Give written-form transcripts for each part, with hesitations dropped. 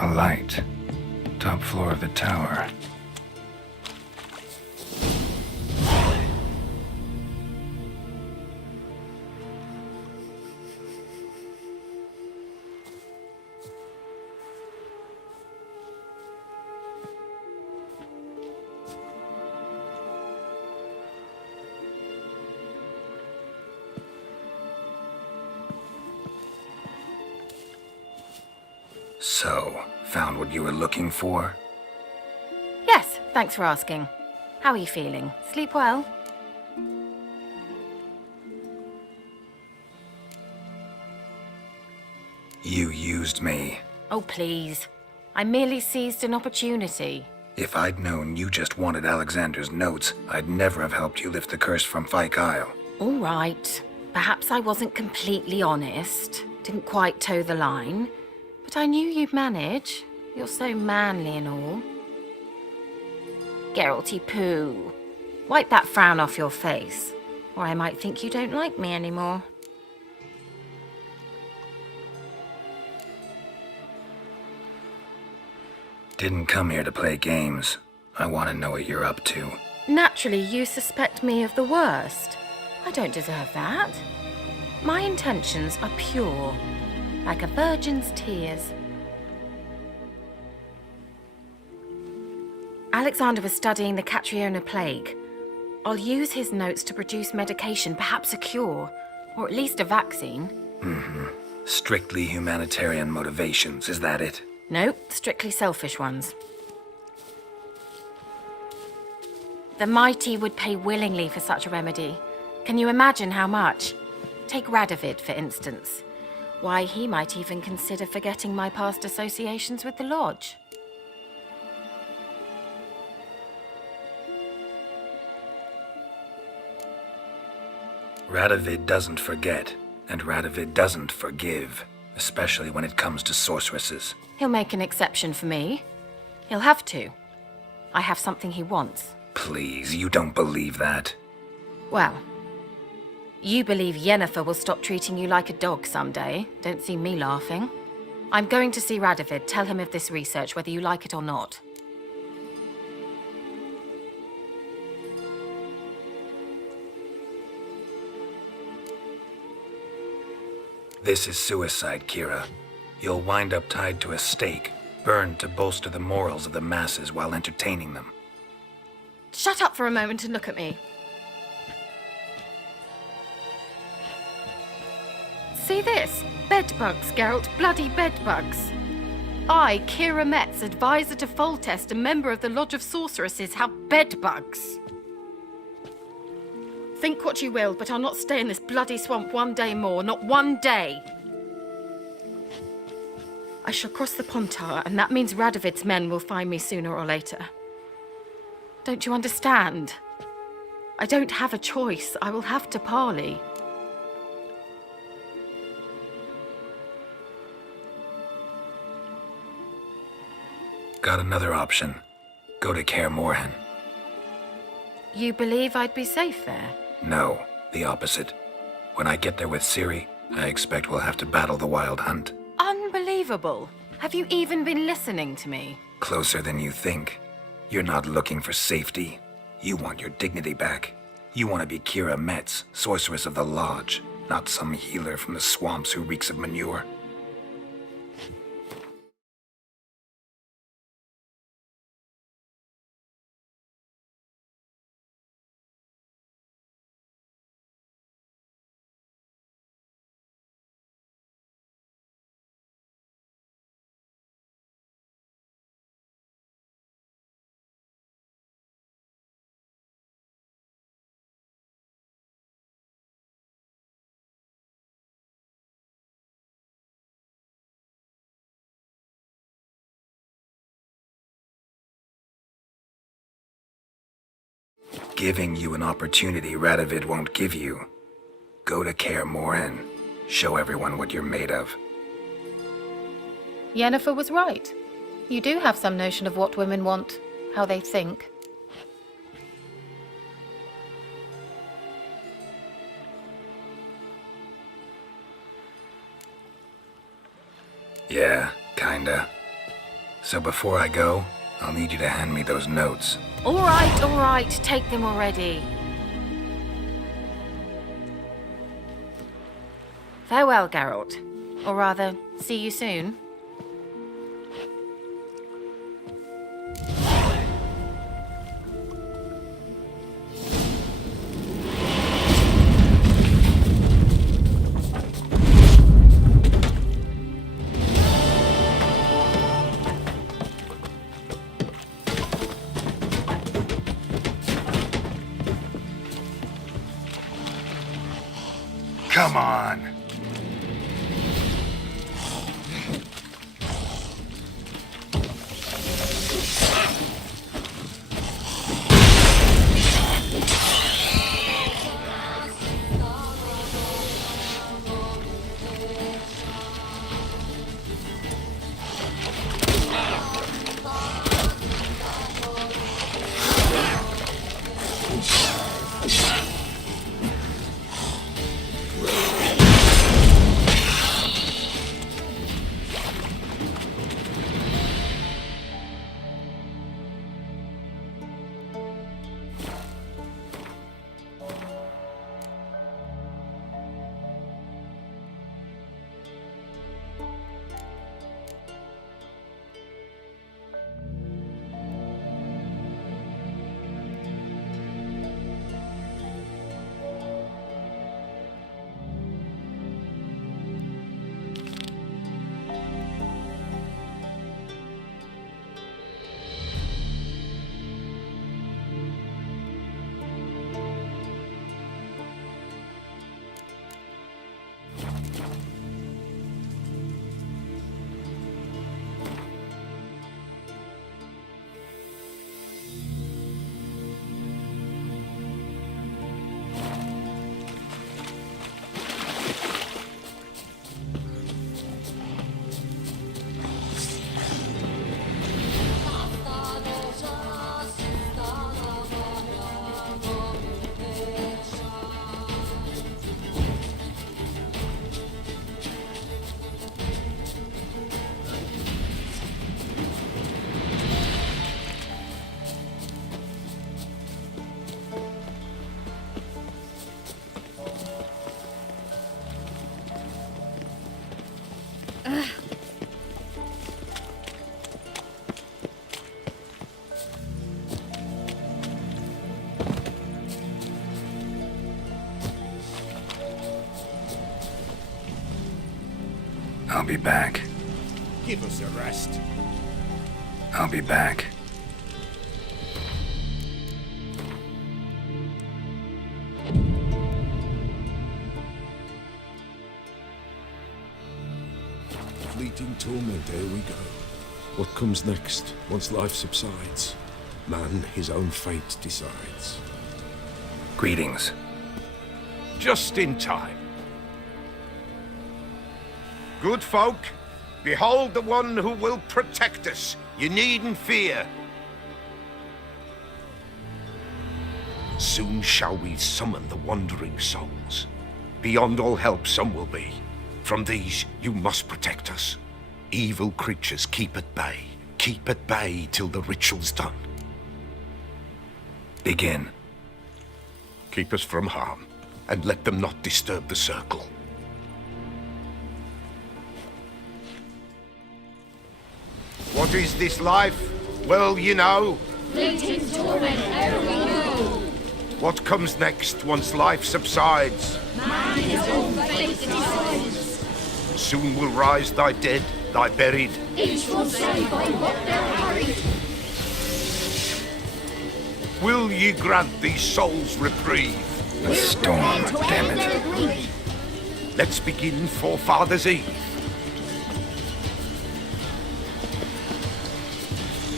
A light. Top floor of the tower. So, found what you were looking for? Yes, thanks for asking. How are you feeling? Sleep well? You used me. Oh, please. I merely seized an opportunity. If I'd known you just wanted Alexander's notes, I'd never have helped you lift the curse from Fyke Isle. All right. Perhaps I wasn't completely honest. Didn't quite toe the line. But I knew you'd manage. You're so manly and all. Geralty poo. Wipe that frown off your face, or I might think you don't like me anymore. Didn't come here to play games. I want to know what you're up to. Naturally, you suspect me of the worst. I don't deserve that. My intentions are pure, like a virgin's tears. Alexander was studying the Catriona plague. I'll use his notes to produce medication, perhaps a cure, or at least a vaccine. Strictly humanitarian motivations, is that it? No, strictly selfish ones. The mighty would pay willingly for such a remedy. Can you imagine how much? Take Radovid, for instance. Why, he might even consider forgetting my past associations with the Lodge. Radovid doesn't forget, and Radovid doesn't forgive, especially when it comes to sorceresses. He'll make an exception for me. He'll have to. I have something he wants. Please, you don't believe that. Well, you believe Yennefer will stop treating you like a dog someday. Don't see me laughing. I'm going to see Radovid. Tell him of this research, whether you like it or not. This is suicide, Kira. You'll wind up tied to a stake, burned to bolster the morals of the masses while entertaining them. Shut up for a moment and look at me. See this? Bedbugs, Geralt. Bloody bedbugs. I, Kira Metz, advisor to Foltest, a member of the Lodge of Sorceresses, have bedbugs. Think what you will, but I'll not stay in this bloody swamp one day more. Not one day. I shall cross the Pontar, and that means Radovid's men will find me sooner or later. Don't you understand? I don't have a choice. I will have to parley. Got another option. Go to Kaer Morhen. You believe I'd be safe there? No, the opposite. When I get there with Ciri, I expect we'll have to battle the Wild Hunt. Unbelievable. Have you even been listening to me? Closer than you think. You're not looking for safety. You want your dignity back. You want to be Kira Metz, sorceress of the Lodge, not some healer from the swamps who reeks of manure. Giving you an opportunity Radovid won't give you. Go to Kaer Morhen. Show everyone what you're made of. Yennefer was right. You do have some notion of what women want, how they think. Yeah, kinda. So before I go, I'll need you to hand me those notes. All right, take them already. Farewell, Geralt. Or rather, see you soon. Come on! I'll be back. Give us a rest. I'll be back. Fleeting torment, there we go. What comes next, once life subsides? Man his own fate decides. Greetings. Just in time. Good folk, behold the one who will protect us. You needn't fear. Soon shall we summon the wandering souls. Beyond all help some will be. From these you must protect us. Evil creatures keep at bay. Keep at bay till the ritual's done. Begin. Keep us from harm, and let them not disturb the circle. What is this life? Well, you know. Fleeting torment ere we know. What comes next once life subsides? Man his own fate decides. Soon will rise thy dead, thy buried. Each will say by what they're hurried. Will ye grant these souls reprieve? The storm, damn it. Let's begin Forefathers' Eve.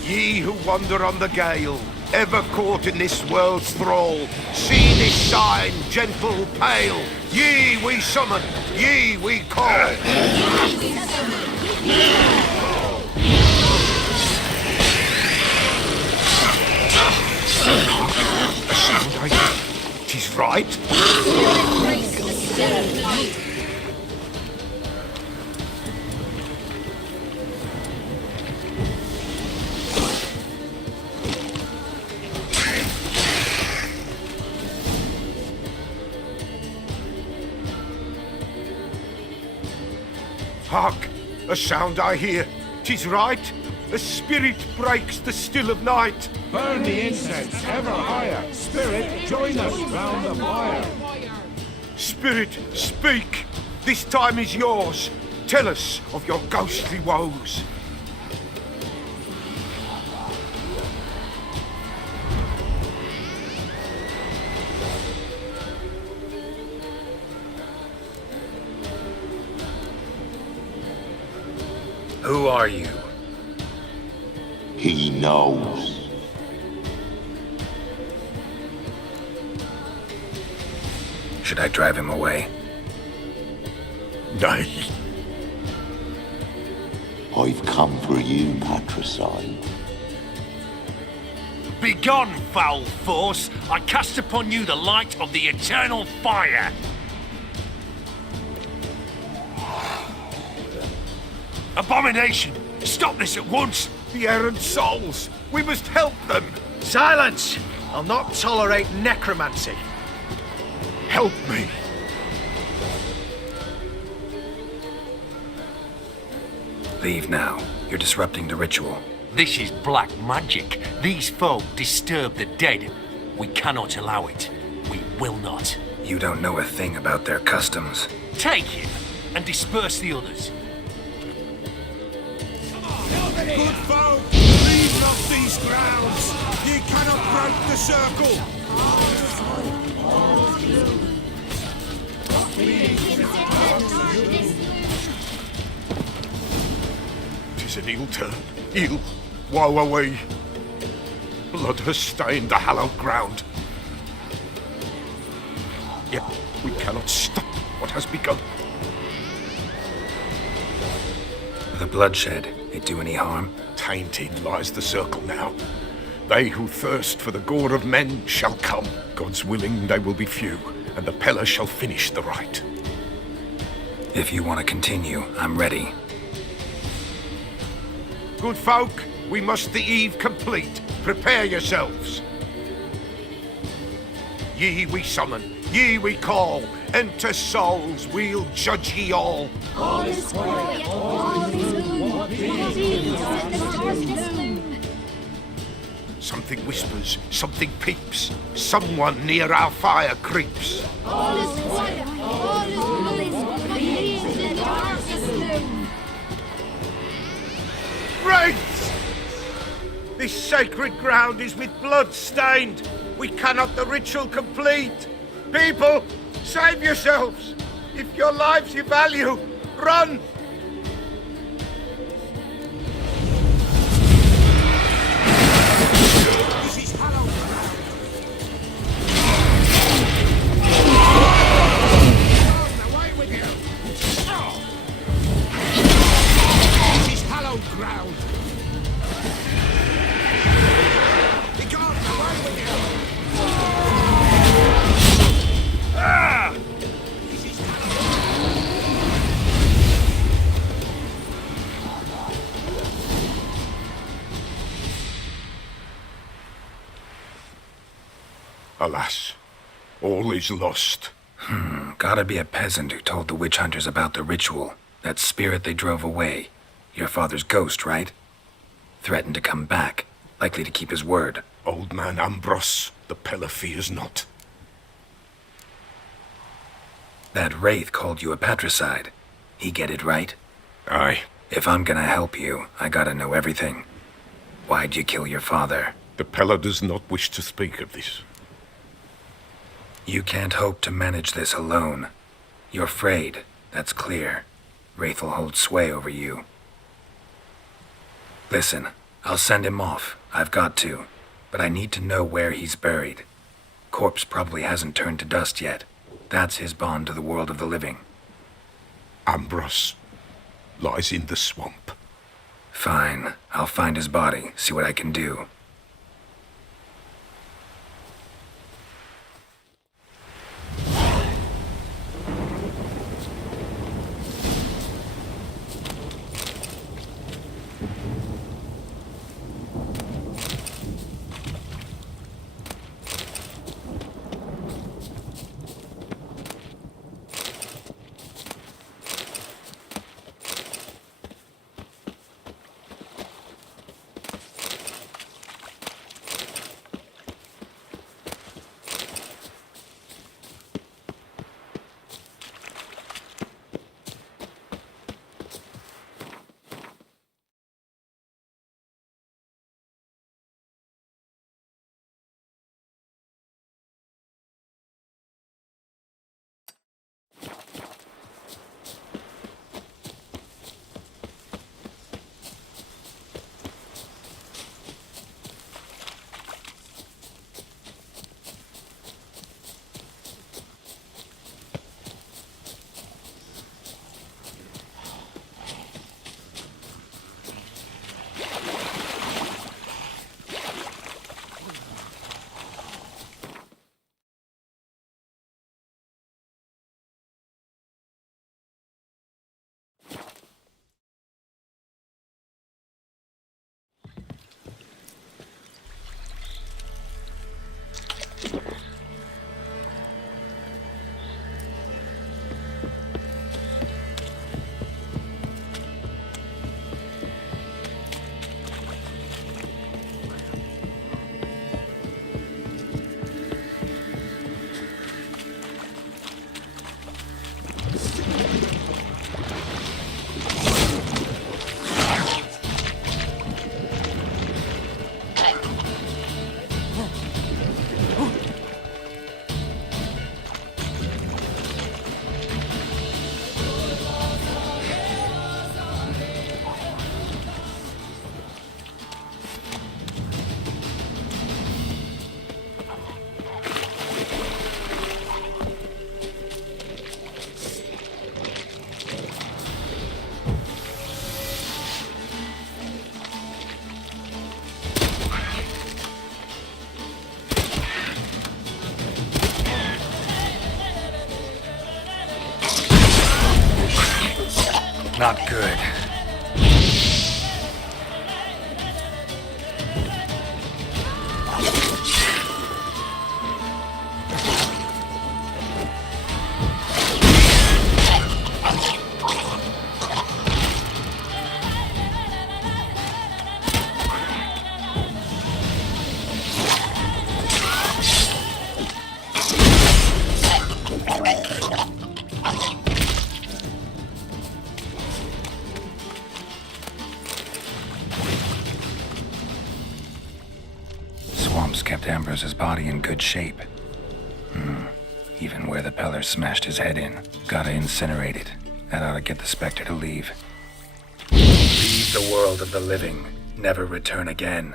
Ye who wander on the gale, ever caught in this world's thrall, see this sign, gentle, pale. Ye we summon, ye we call. A sound I hear. 'Tis right. Hark! A sound I hear. 'Tis right. A spirit breaks the still of night. Burn the incense ever higher. Spirit, join us round the fire. Spirit, speak. This time is yours. Tell us of your ghostly woes. Who are you? He knows. Should I drive him away? Nay. I've come for you, patricide. Begone, foul force! I cast upon you the light of the eternal fire! Abomination! Stop this at once! The errant souls. We must help them. Silence! I'll not tolerate necromancy. Help me. Leave now. You're disrupting the ritual. This is black magic. These folk disturb the dead. We cannot allow it. We will not. You don't know a thing about their customs. Take him and disperse the others. Good folk, leave not these grounds. Ye cannot break the circle. Tis an ill turn. Ill. Woe away. Blood has stained the hallowed ground. Yet we cannot stop what has begun. The bloodshed, it do any harm? Tainted lies the circle now. They who thirst for the gore of men shall come. God's willing, they will be few, and the Pella shall finish the rite. If you want to continue, I'm ready. Good folk, we must the eve complete. Prepare yourselves. Ye we summon, ye we call. Enter souls, we'll judge ye all. All is quiet, all is gloom. What is in the darkness loom? Something whispers, something peeps. Someone near our fire creeps. All is quiet, all is gloom. What is in the darkness loom? Wraiths! This sacred ground is with blood stained. We cannot the ritual complete. People, save yourselves. If your lives you value, run! This is hallowed ground. Away with you. This is hallowed ground. Begone, away with you. This is Alas, all is lost. Gotta be a peasant who told the witch hunters about the ritual. That spirit they drove away. Your father's ghost, right? Threatened to come back. Likely to keep his word. Old man Ambros, the Pella fears not. That wraith called you a patricide. He get it right? Aye, If I'm gonna help you, I gotta know everything. Why'd you kill your father? the Pella does not wish to speak of this. You can't hope to manage this alone. You're afraid, that's clear. Wraith will hold sway over you. Listen, I'll send him off. I've got to. But I need to know where he's buried. Corpse probably hasn't turned to dust yet. That's his bond to the world of the living. Ambros lies in the swamp. Fine. I'll find his body, see what I can do. Not good. Swamps kept Ambrose's body in good shape. Even where the Peller smashed his head in. Gotta incinerate it. That ought to get the Spectre to leave. Leave the world of the living. Never return again.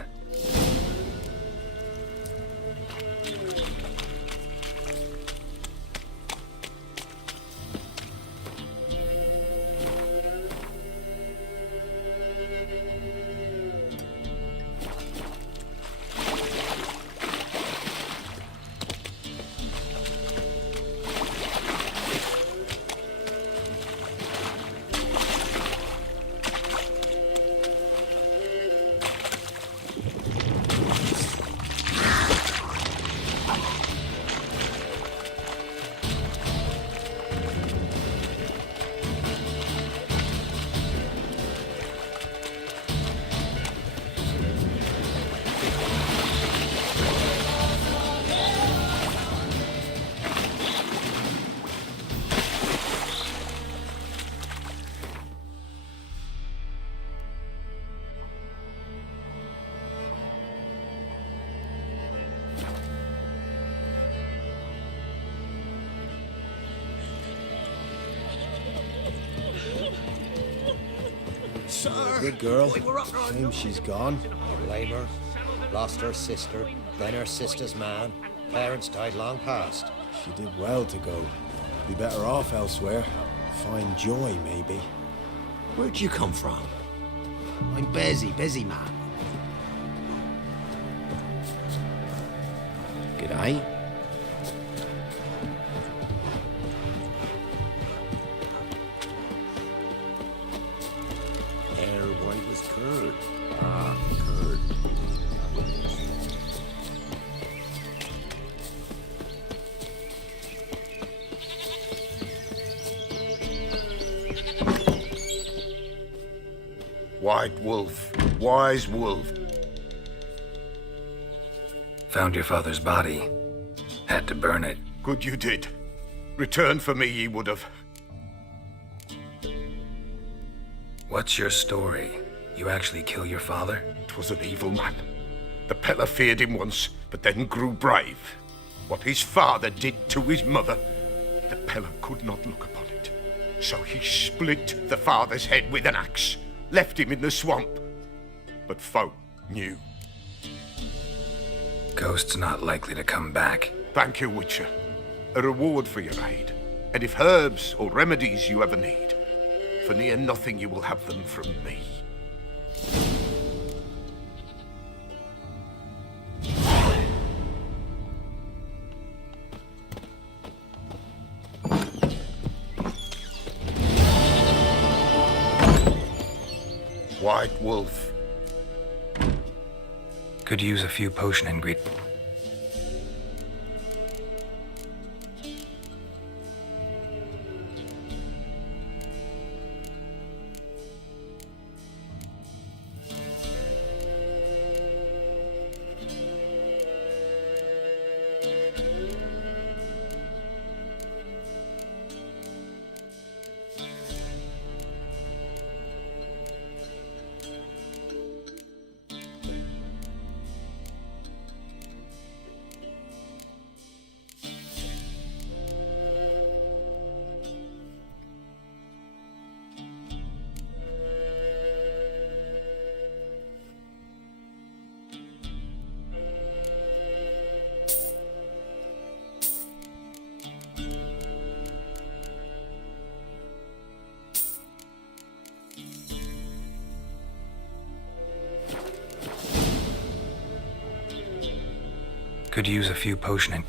Good girl. Shame she's gone. You blame her. Lost her sister, then her sister's man. Parents died long past. She did well to go. Be better off elsewhere. Find joy, maybe. Where'd you come from? I'm busy man. G'day. White was curd. Ah, curd. White wolf, wise wolf. Found your father's body. Had to burn it. Good you did. Return for me ye would have. What's your story? You actually kill your father? 'Twas an evil man. The Peller feared him once, but then grew brave. What his father did to his mother, the Peller could not look upon it. So he split the father's head with an axe, left him in the swamp. But folk knew. Ghost's not likely to come back. Thank you, Witcher. A reward for your aid. And if herbs or remedies you ever need, for near nothing you will have them from me. White wolf. Could use a few potion ingredients. Could use a few potion.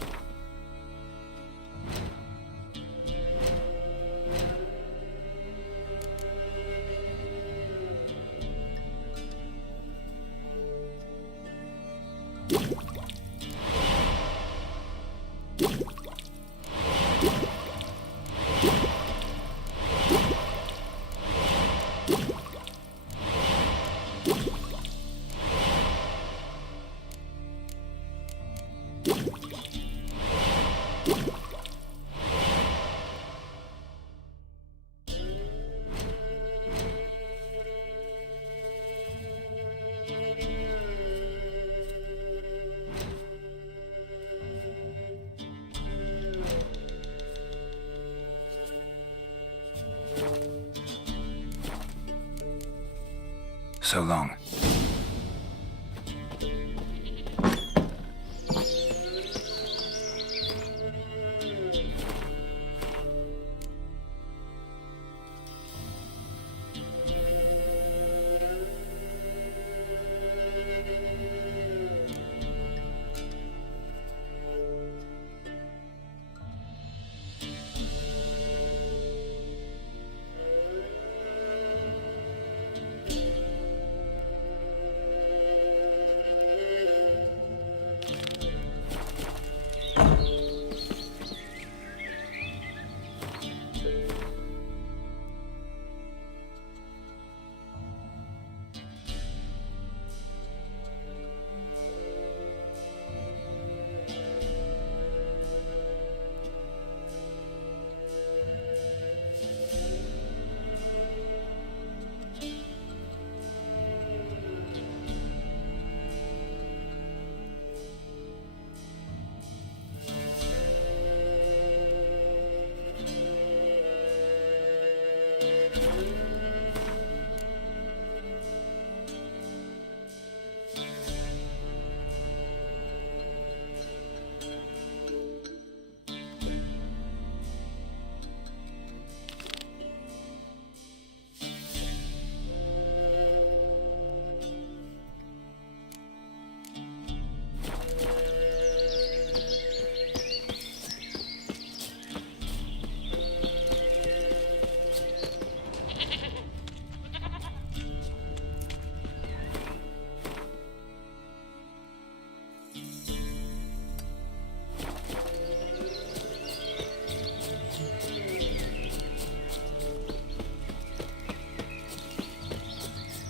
So long.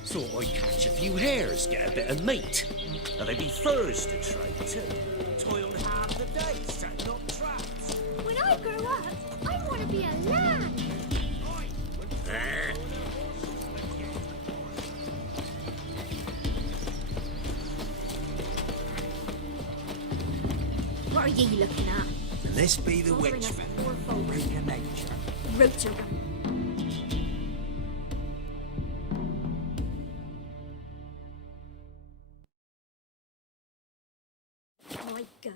Thought I'd catch a few hares, get a bit of meat. And there'd be furs to trade too. Toiled half the day setting up traps. When I grow up, I want to be a lamb. What are ye looking at? This be the witch feather. Real nature. Rotor. My gut.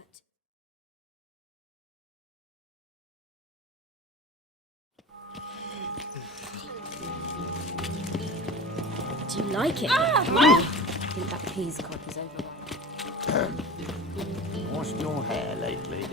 Do you like it? I think that peas cod is overripe. Washed your hair lately?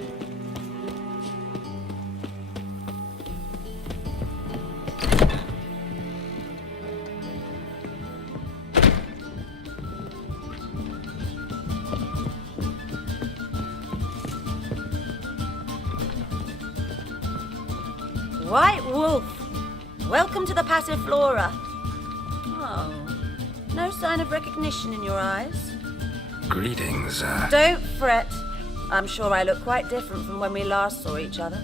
White Wolf, welcome to the Passiflora. Oh, no sign of recognition in your eyes? Greetings, Don't fret. I'm sure I look quite different from when we last saw each other.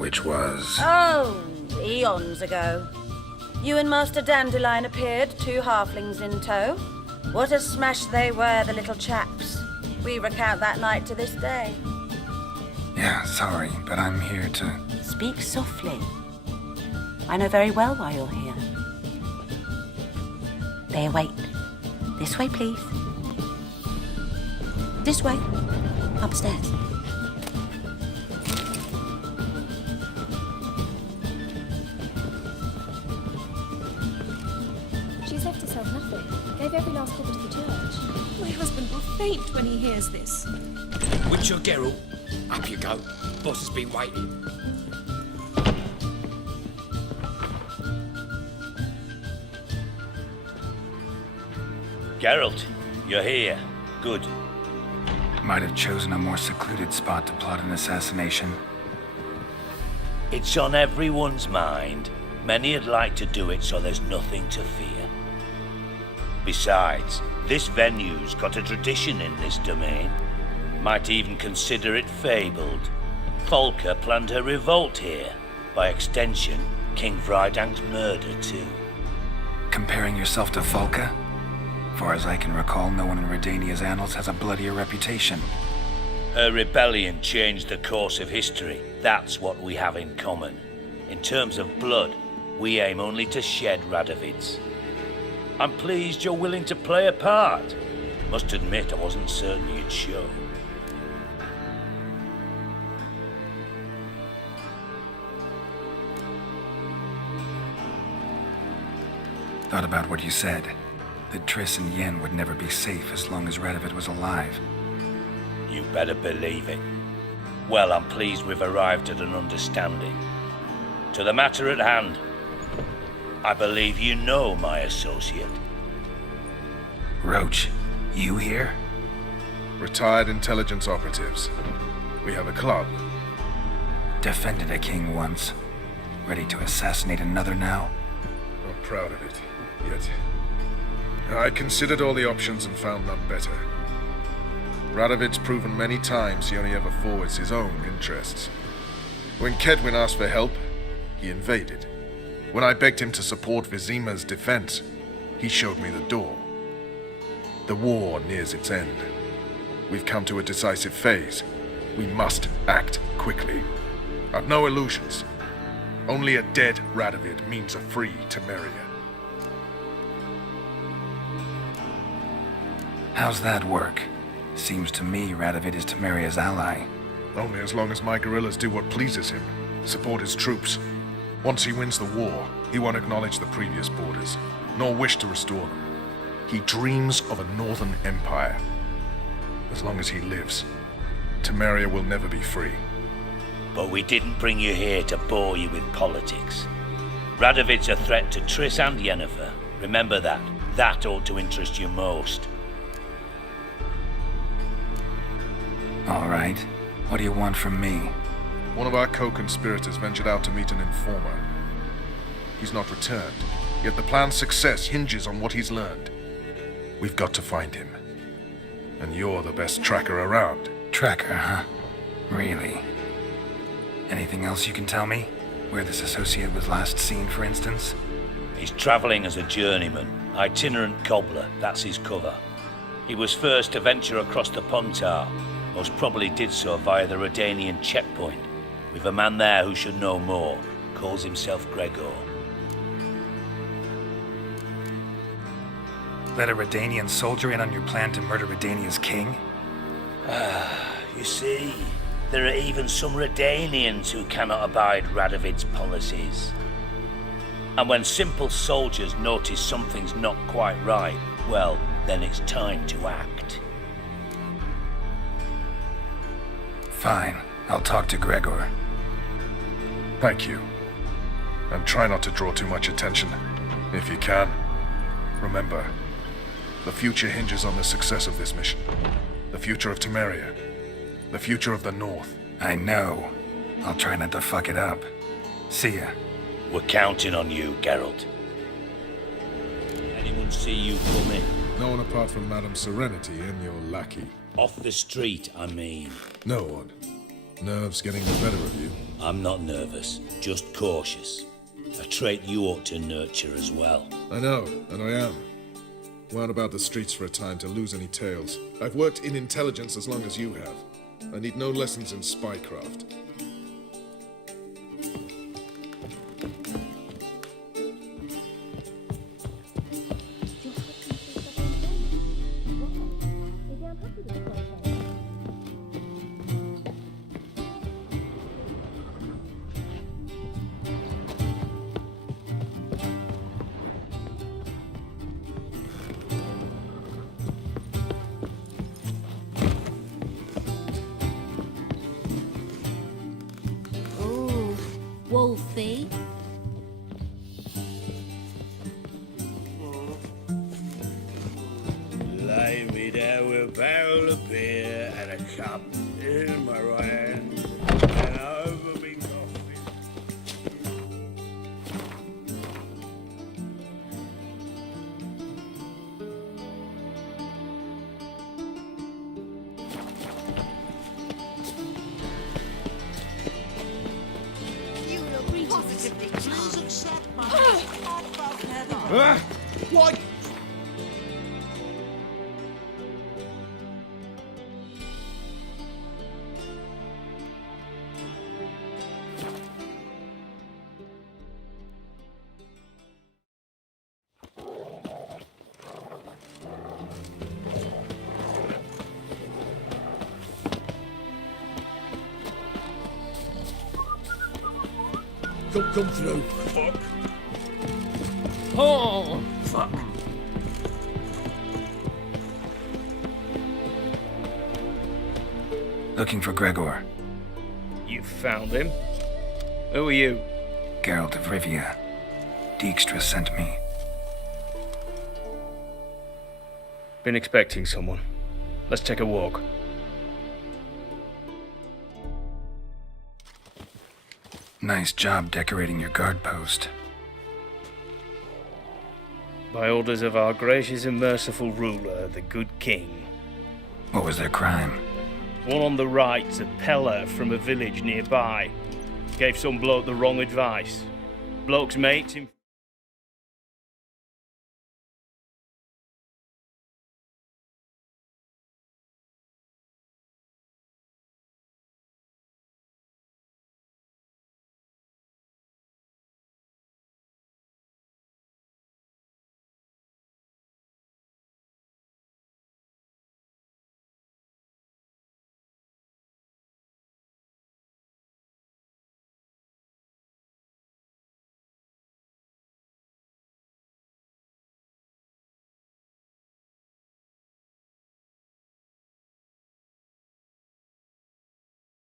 which was... Oh, eons ago. You and Master Dandelion appeared, 2 halflings in tow. What a smash they were, the little chaps. We recount that night to this day. Yeah, sorry, but I'm here to... Speak softly. I know very well why you're here. They await. This way, please. This way. Upstairs. She's left herself nothing. Gave every last copper to the church. My husband will faint when he hears this. Witcher Geralt, up you go. Boss has been waiting. Geralt, you're here. Good. Might have chosen a more secluded spot to plot an assassination. It's on everyone's mind. Many'd like to do it so there's nothing to fear. Besides, this venue's got a tradition in this domain. Might even consider it fabled. Folka planned her revolt here. By extension, King Vrydang's murder too. Comparing yourself to Folka? Far as I can recall, no one in Redania's annals has a bloodier reputation. Her rebellion changed the course of history. That's what we have in common. In terms of blood, we aim only to shed Radovid's. I'm pleased you're willing to play a part. Must admit, I wasn't certain you'd show. Thought about what you said. That Triss and Yen would never be safe as long as Radovid was alive. You better believe it. Well, I'm pleased we've arrived at an understanding. To the matter at hand, I believe you know my associate. Roach, you here? Retired intelligence operatives. We have a club. Defended a king once. Ready to assassinate another now? Not proud of it, yet. I considered all the options and found none better. Radovid's proven many times he only ever forwards his own interests. When Kedwin asked for help, he invaded. When I begged him to support Vizima's defense, he showed me the door. The war nears its end. We've come to a decisive phase. We must act quickly. I've no illusions. Only a dead Radovid means a free Temeria. How's that work? Seems to me Radovid is Temeria's ally. Only as long as my guerrillas do what pleases him, support his troops. Once he wins the war, he won't acknowledge the previous borders, nor wish to restore them. He dreams of a northern empire. As long as he lives, Temeria will never be free. But we didn't bring you here to bore you with politics. Radovid's a threat to Triss and Yennefer. Remember that. That ought to interest you most. All right. What do you want from me? One of our co-conspirators ventured out to meet an informer. He's not returned, yet the plan's success hinges on what he's learned. We've got to find him. And you're the best tracker around. Tracker, huh? Really? Anything else you can tell me? Where this associate was last seen, for instance? He's travelling as a journeyman, itinerant cobbler, that's his cover. He was first to venture across the Pontar, most probably did so via the Redanian checkpoint. We've a man there who should know more, calls himself Gregor. Let a Redanian soldier in on your plan to murder Redania's king? You see, there are even some Redanians who cannot abide Radovid's policies. And when simple soldiers notice something's not quite right, well, then it's time to act. Fine. I'll talk to Gregor. Thank you. And try not to draw too much attention. If you can. Remember, the future hinges on the success of this mission. The future of Temeria. The future of the North. I know. I'll try not to fuck it up. See ya. We're counting on you, Geralt. Anyone see you coming? No one apart from Madame Serenity and your lackey. Off the street, I mean. No one. Nerves getting the better of you. I'm not nervous, just cautious. A trait you ought to nurture as well. I know, and I am. Wound about the streets for a time to lose any tales. I've worked in intelligence as long as you have. I need no lessons in spycraft. Wolfie. Lay me down with a barrel of beer and a cup in my right hand, and over me coffee. You look positively Please accept my Why? Come through. Fuck. Oh, fuck. Looking for Gregor. You found him? Who are you? Geralt of Rivia. Dijkstra sent me. Been expecting someone. Let's take a walk. Nice job decorating your guard post. By orders of our gracious and merciful ruler, the good king. What was their crime? One on the right, a peller from a village nearby. Gave some bloke the wrong advice. Bloke's mates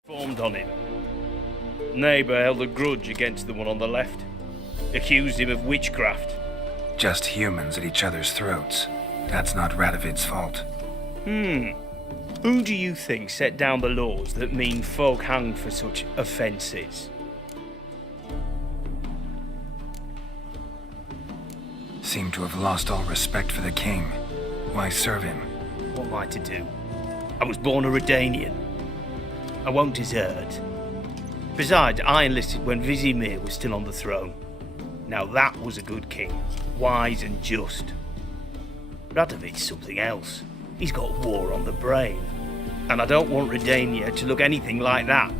formed on him. Neighbour held a grudge against the one on the left. Accused him of witchcraft. Just humans at each other's throats. That's not Radovid's fault. Who do you think set down the laws that mean folk hang for such offences? Seem to have lost all respect for the king. Why serve him? What am I to do? I was born a Redanian. I won't desert. Besides, I enlisted when Vizimir was still on the throne. Now that was a good king, wise and just. Radovid's something else. He's got war on the brain. And I don't want Redania to look anything like that.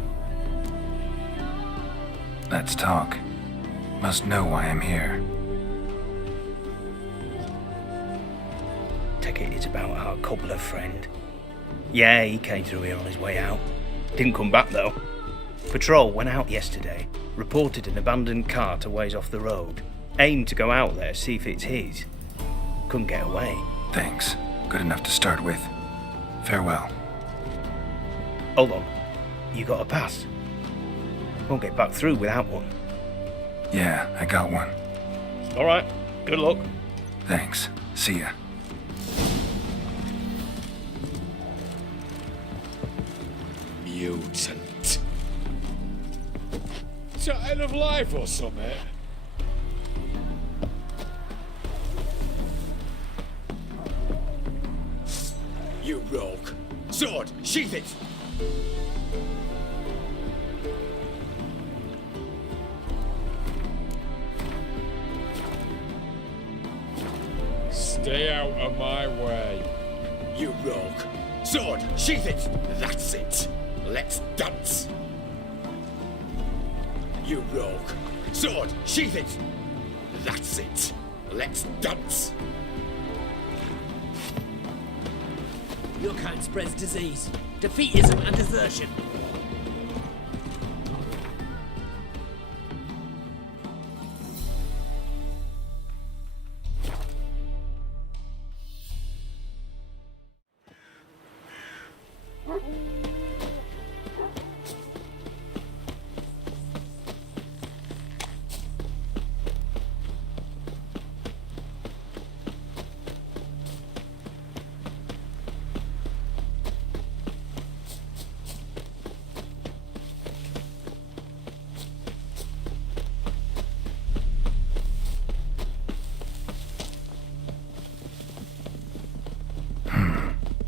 Let's talk. Must know why I'm here. Take it it's about our cobbler friend. Yeah, he came through here on his way out. Didn't come back though. Patrol went out yesterday, reported an abandoned cart a ways off the road. Aimed to go out there, see if it's his. Couldn't get away. Thanks. Good enough to start with. Farewell. Hold on. You got a pass? Won't get back through without one. Yeah, I got one. Alright, good luck. Thanks. See ya. Mutant. Is that end of life or something? You rogue. Sword, sheath it! Stay out of my way. You rogue. Sword, sheath it! That's it. Let's dance. You rogue. Sword, sheath it! That's it. Let's dance. Your kind spreads disease, defeatism and desertion.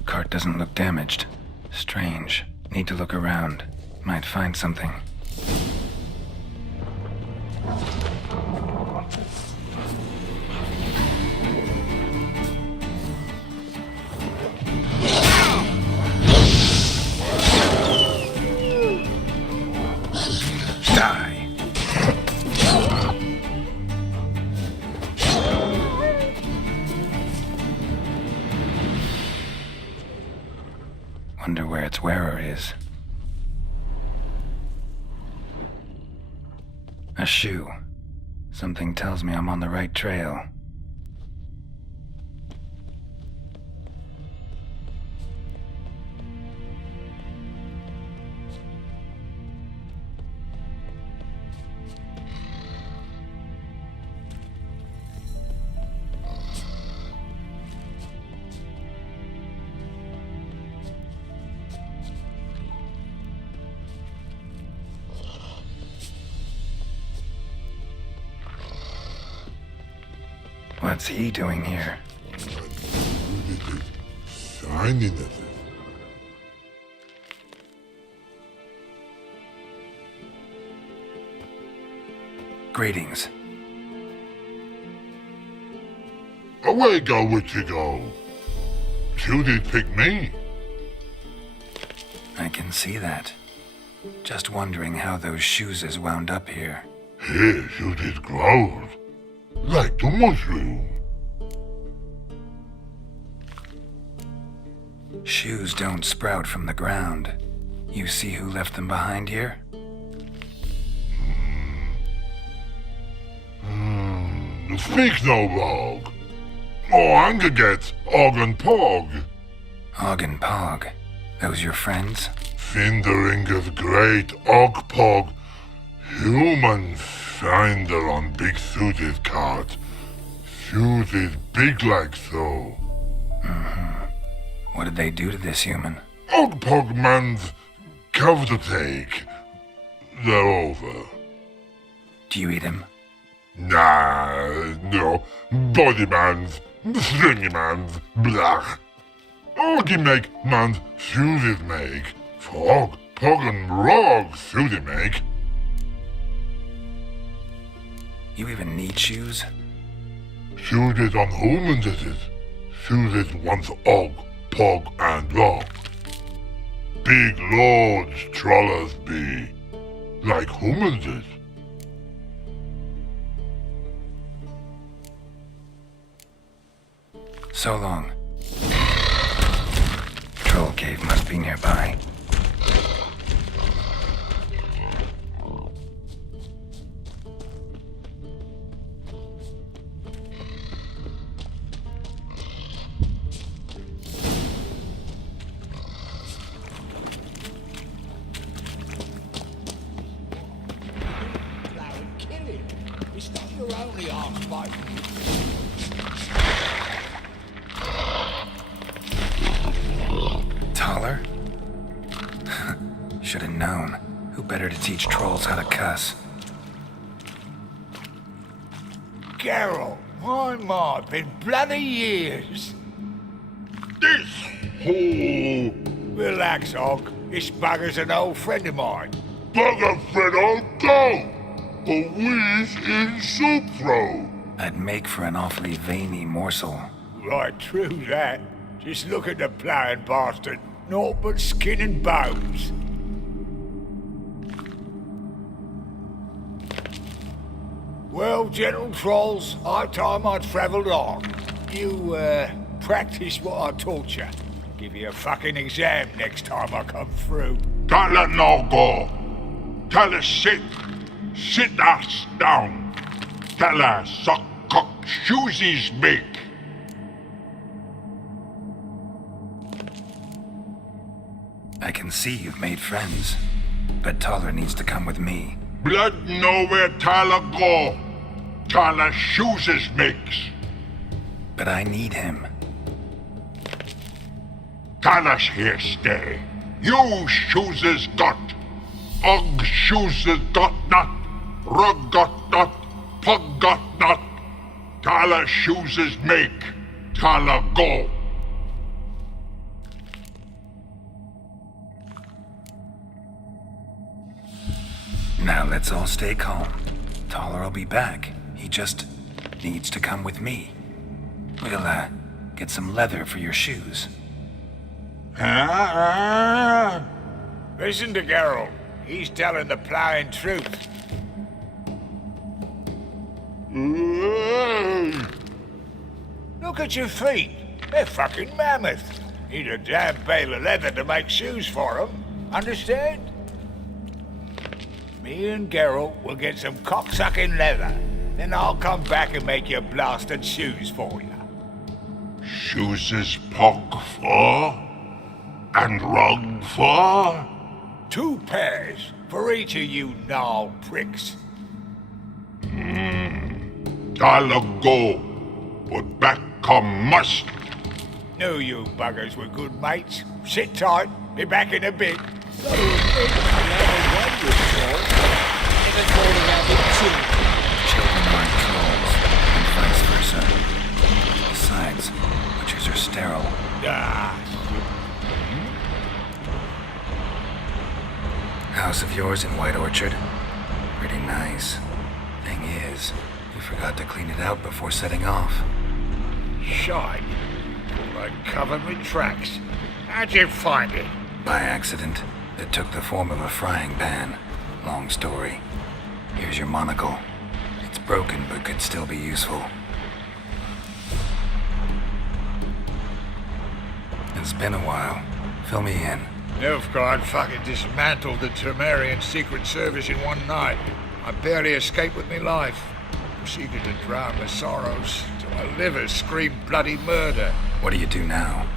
Cart doesn't look damaged. Strange. Need to look around. Might find something. Wonder where its wearer is. A shoe. Something tells me I'm on the right trail. What's he doing here? Shining at it. Greetings. Away go, witchy go. You did pick me. I can see that. Just wondering how those shoes wound up here. Here you did grow. Like the mushroom. Shoes don't sprout from the ground. You see who left them behind here? Speak no log. Oh, anger get Og and Pog. Og and Pog. Those your friends? Finderinger's great Og Pog. Human finder on big suited cart. Suited big like so. What did they do to this human? Og Pog man's cover to take. They're over. Do you eat him? Nah, no. Body man's, stringy man's, blach. Oggy make man's suited make. Frog, Pog and Rog suited make. You even need shoes? Suited on humans is it. Suited once Og, Pog and Rog. Big lords trollers be. Like humans is. So long. Troll cave must be nearby. It's not your only arm fight. Taller? Should have known. Who better to teach trolls how to cuss? Geralt, my, been bloody years. This whole... Relax, Og. This bugger's an old friend of mine. Bugger friend old go! A wheeze in soup throw. I'd make for an awfully veiny morsel. Right, true that. Just look at the ploughing bastard. Naught but skin and bones. Well, gentle trolls, high time I travelled on. You, practice what I taught you. Give you a fucking exam next time I come through. Can't let no go. Tell her sit. Sit ass down. Tell her suck cock shoesies make. I can see you've made friends, but Taller needs to come with me. Blood nowhere Tyler go. Tyler shoeses makes. But I need him. Tyler's here stay. You shoeses got. Og shoeses got not. Rug got not. Pug got not. Tyler shoeses make. Tyler go. Now let's all stay calm. Taller will be back. He just needs to come with me. We'll, get some leather for your shoes. Listen to Geralt. He's telling the ploughing truth. Look at your feet. They're fucking mammoth. Need a damn bale of leather to make shoes for them. Understand? Me and Geralt will get some cocksucking leather. Then I'll come back and make your blasted shoes for you. Shoes is pog for? And rug for? 2 pairs for each of you gnarled pricks. I'll go, but back come must. Knew you buggers were good mates. Sit tight, be back in a bit. Children aren't trolls, and vice versa. Besides, butchers are sterile. House of yours in White Orchard? Pretty nice. Thing is, you forgot to clean it out before setting off. Shite. All right, covered with tracks. How'd you find it? By accident. It took the form of a frying pan. Long story. Here's your monocle. It's broken, but could still be useful. It's been a while. Fill me in. Nilfgaard fucking dismantled the Temerian Secret Service in one night. I barely escaped with my life. Proceeded to drown my sorrows till my liver screamed bloody murder. What do you do now?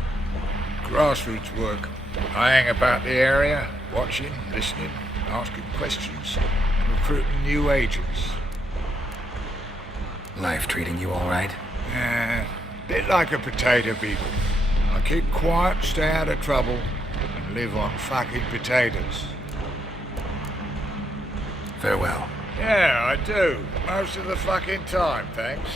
Grassroots work. I hang about the area, watching, listening, asking questions, and recruiting new agents. Life treating you all right? Bit like a potato beetle. I keep quiet, stay out of trouble, and live on fucking potatoes. Farewell. Yeah, I do. Most of the fucking time, thanks.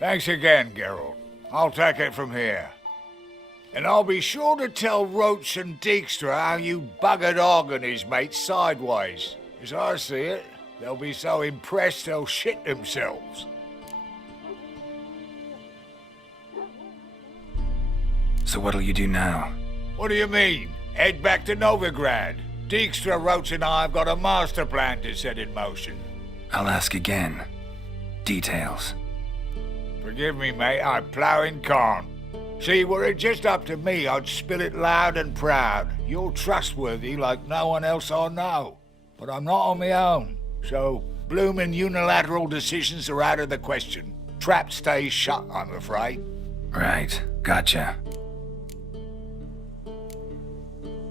Thanks again, Geralt. I'll take it from here. And I'll be sure to tell Roach and Dijkstra how you buggered Og and his mates sideways. As I see it, they'll be so impressed they'll shit themselves. So what'll you do now? What do you mean? Head back to Novigrad. Dijkstra, Roach and I have got a master plan to set in motion. I'll ask again. Details. Forgive me, mate, I'm ploughing corn. See, were it just up to me, I'd spill it loud and proud. You're trustworthy like no one else I know. But I'm not on my own, so bloomin' unilateral decisions are out of the question. Trap stays shut, I'm afraid. Right, gotcha.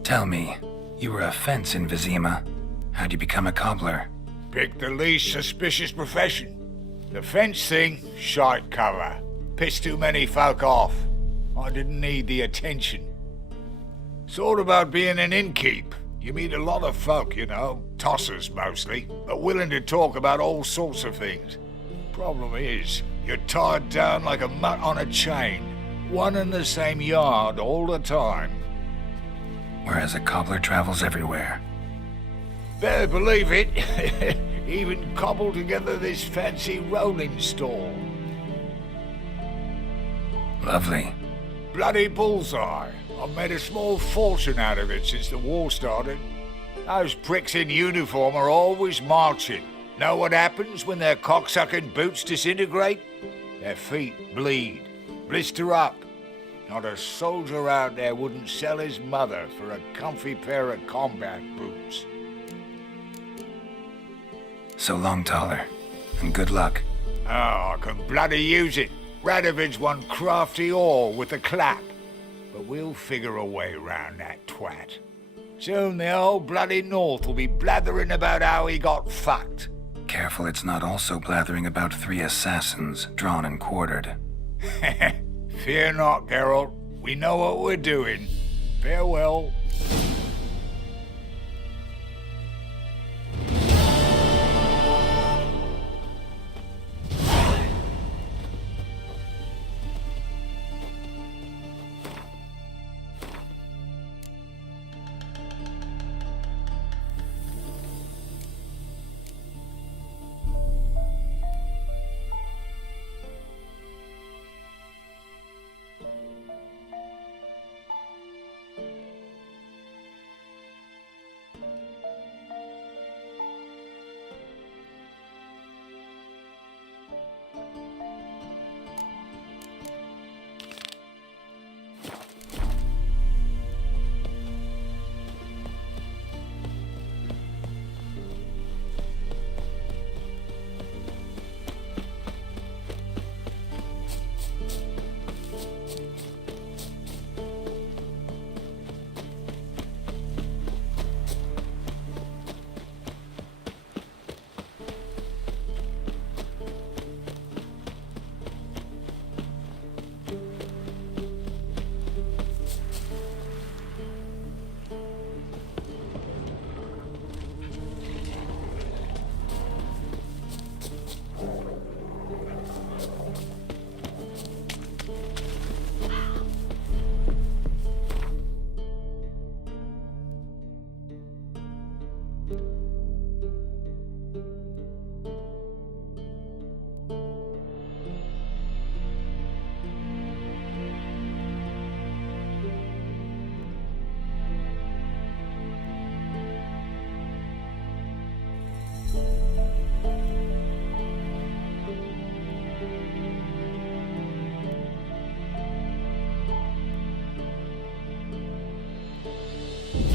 Tell me, you were a fence in Vizima. How'd you become a cobbler? Pick the least suspicious profession. The fence thing, shite cover. Pissed too many folk off. I didn't need the attention. Sort about being an innkeep. You meet a lot of folk, you know, tossers mostly, but willing to talk about all sorts of things. Problem is, You're tied down like a mutt on a chain. One and the same yard all the time. Whereas a cobbler travels everywhere. Better believe it. Even cobbled together this fancy rolling stall. Lovely. Bloody bullseye. I've made a small fortune out of it since the war started. Those pricks in uniform are always marching. Know what happens when their cocksucking boots disintegrate? Their feet bleed, blister up. Not a soldier out there wouldn't sell his mother for a comfy pair of combat boots. So long, Taller, and good luck. Oh, I can bloody use it. Radovid's one crafty ore with a clap. But we'll figure a way round that twat. Soon the whole bloody North will be blathering about how he got fucked. Careful it's not also blathering about 3 assassins drawn and quartered. Fear not, Geralt. We know what we're doing. Farewell.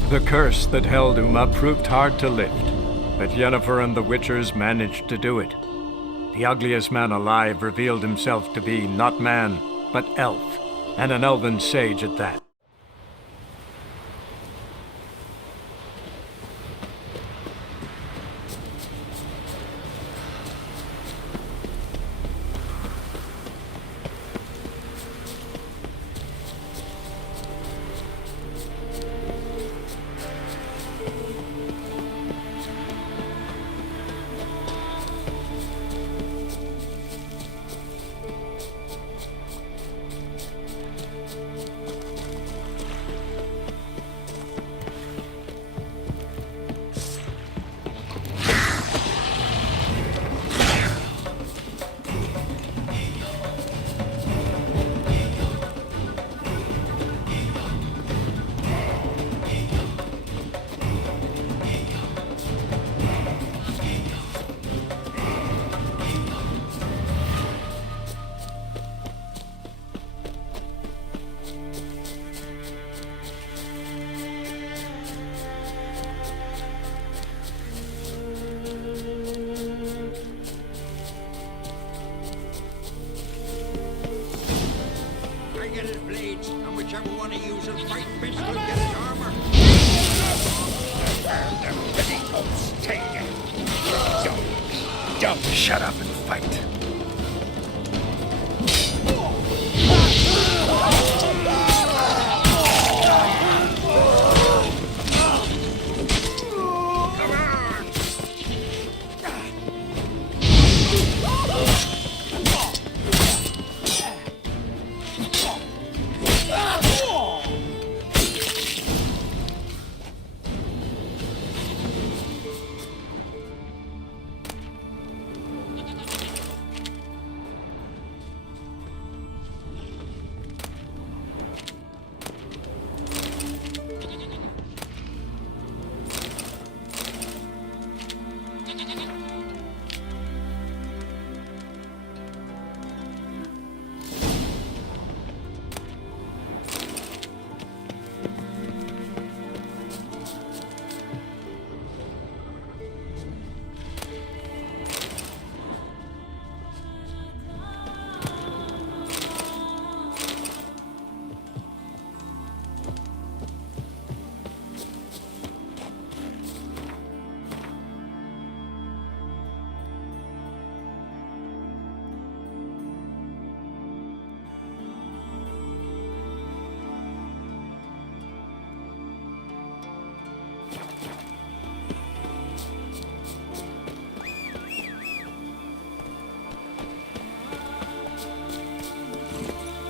The curse that held Uma proved hard to lift, but Yennefer and the Witchers managed to do it. The ugliest man alive revealed himself to be not man, but elf, and an elven sage at that. Shut up and fight.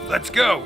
Let's go!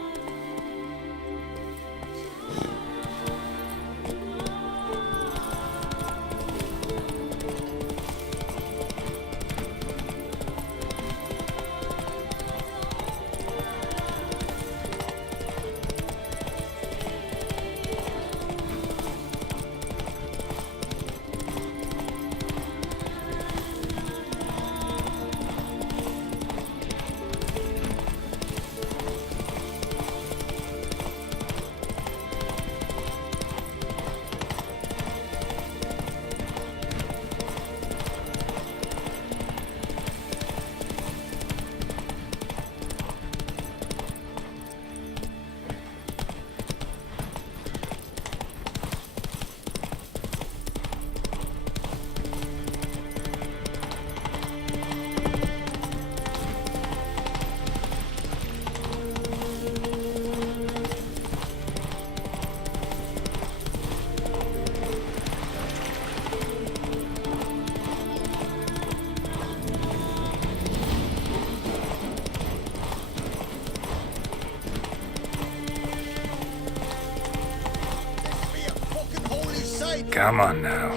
Come on now.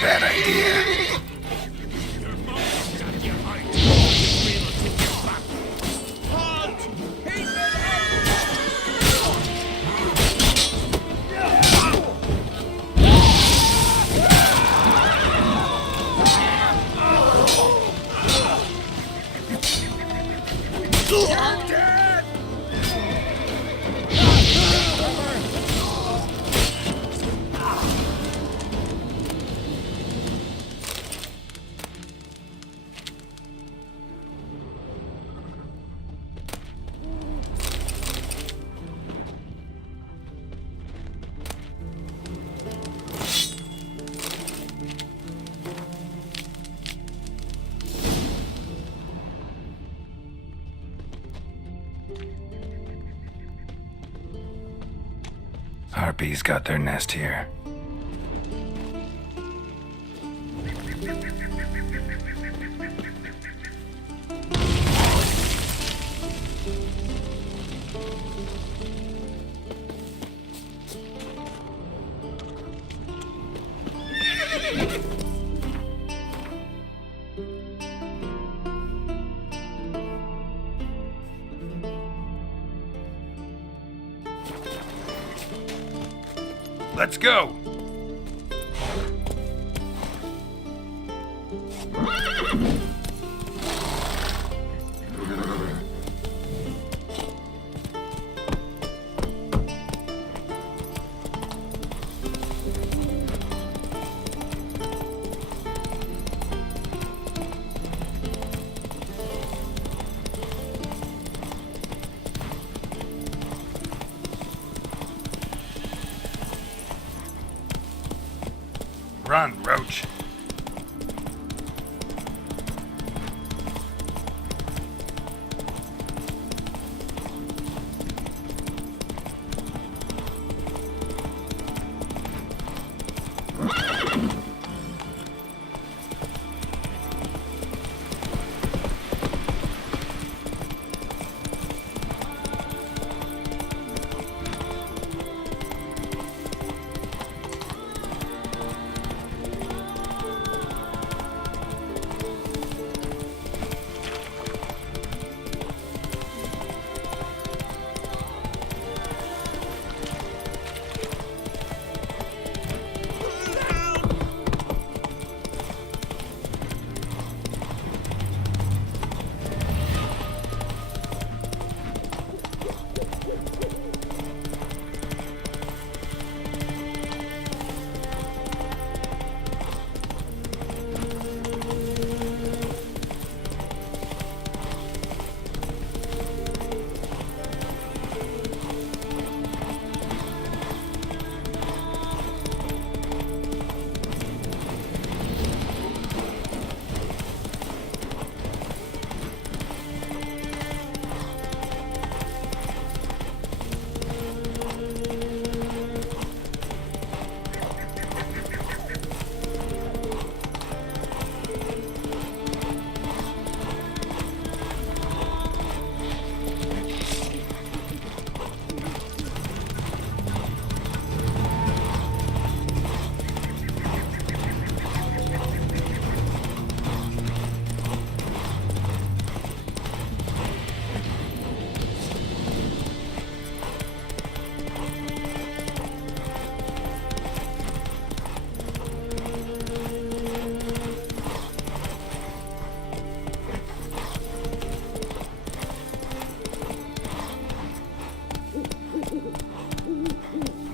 Bad idea. Harpies got their nest here. Let's go! Run, Roach.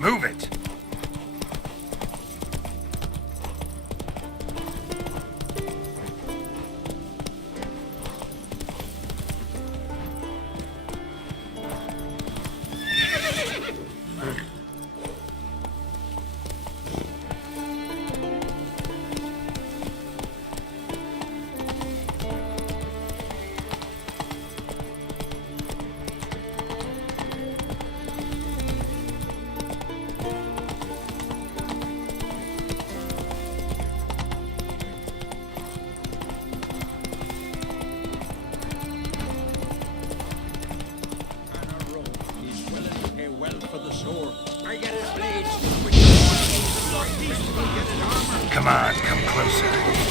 Move it! Come on, come closer.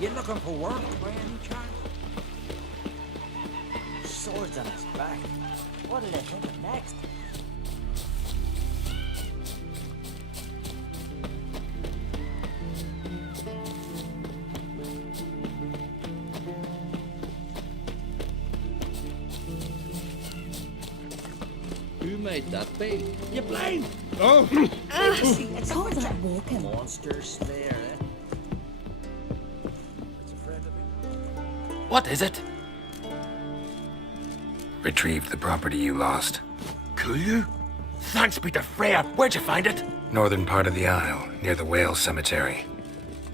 You looking for work by any chance? Swords on his back. What'll they think of next? Who made that bait? You blind! Oh! It's Call that walking. monster slayer, eh? What is it? Retrieved the property you lost. Could Thanks be to Freya. Where'd you find it? Northern part of the Isle, near the whale cemetery.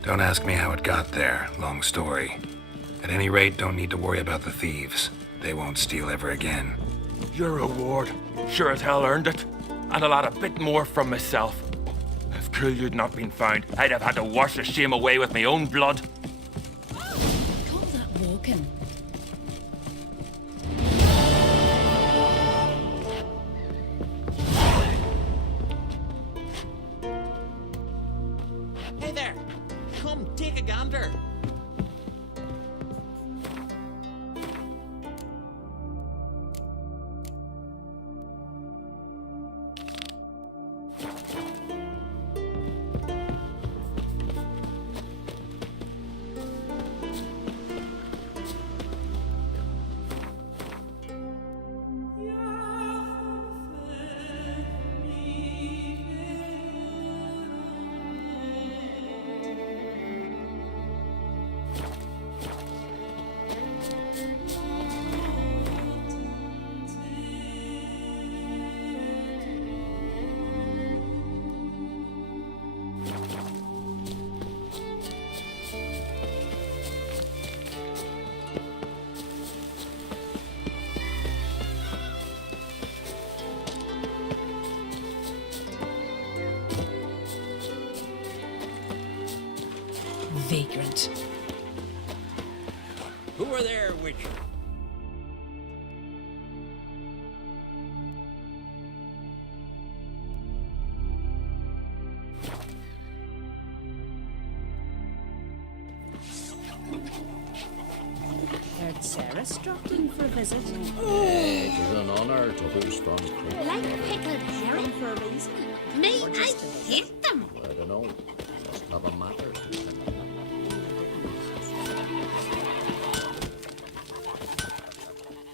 Don't ask me how it got there, long story. At any rate, don't need to worry about the thieves. They won't steal ever again. Your reward. Sure as hell earned it. And I'll add a bit more from myself. If Kulyu'd not been found, I'd have had to wash the shame away with my own blood. Call that walking. Hey there! Come, take a gander! Vagrant. Who are there, Witcher? Ceres dropped in for a visit. It is an honor to host on Crete. Like pickled herring? For a reason. Me, I hate them. I don't know. Must have a matter.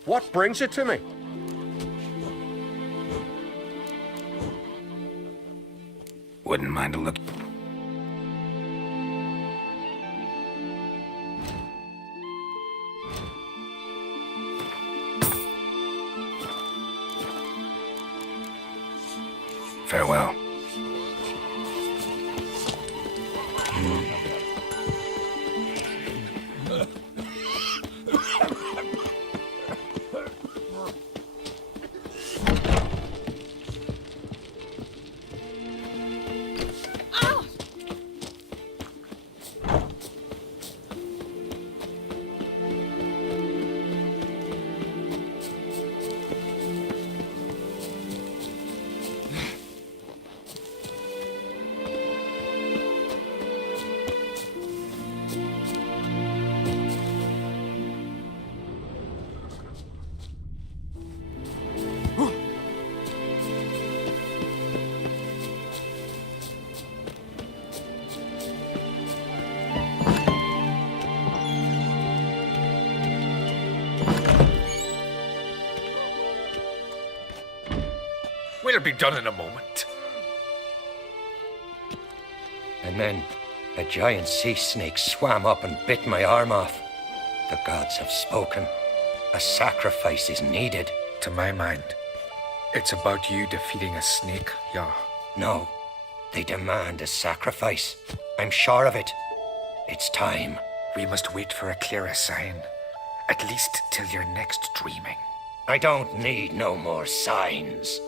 What brings it to me? Wouldn't mind a look. Farewell. We'll be done in a moment. And then a giant sea snake swam up and bit my arm off. The gods have spoken. A sacrifice is needed. To my mind, it's about you defeating a snake, yeah. No, they demand a sacrifice. I'm sure of it. It's time. We must wait for a clearer sign. At least till your next dreaming. I don't need no more signs.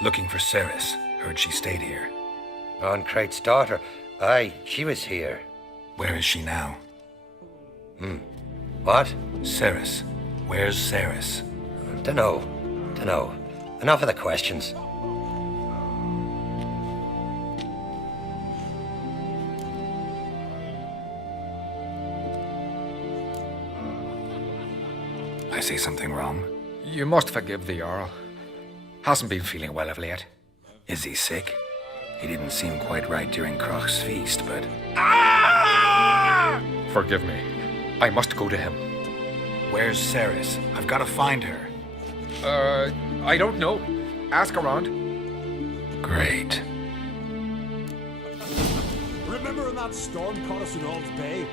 Looking for Ceres. Heard she stayed here. On Crate's daughter. Aye, she was here. Where is she now? What? Ceres. Where's Ceres? Dunno. Enough of the questions. I say something wrong? You must forgive the Jarl. Hasn't been feeling well of late. Is he sick? He didn't seem quite right during Kroch's feast, but... Forgive me. I must go to him. Where's Ceres? I've got to find her. I don't know. Ask around. Great. Remember when that storm caught us in Ald's Bay?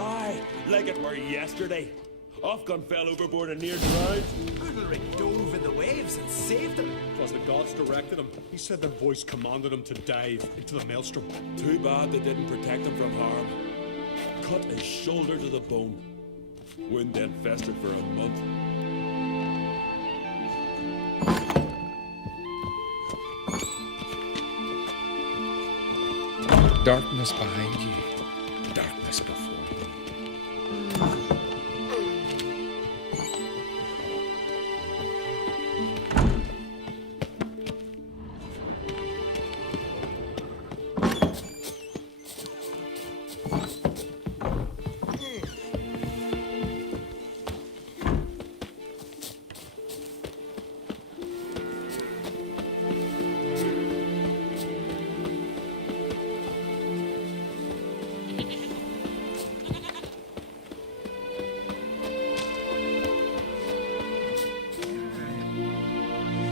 Aye, like it were yesterday. Ofcon fell overboard and near drowned. Ulrich dove in the waves and saved them. Plus the gods directed him. He said their voice commanded him to dive into the maelstrom. Too bad they didn't protect him from harm. Cut his shoulder to the bone. Wound then festered for a month. Darkness behind you, darkness before you.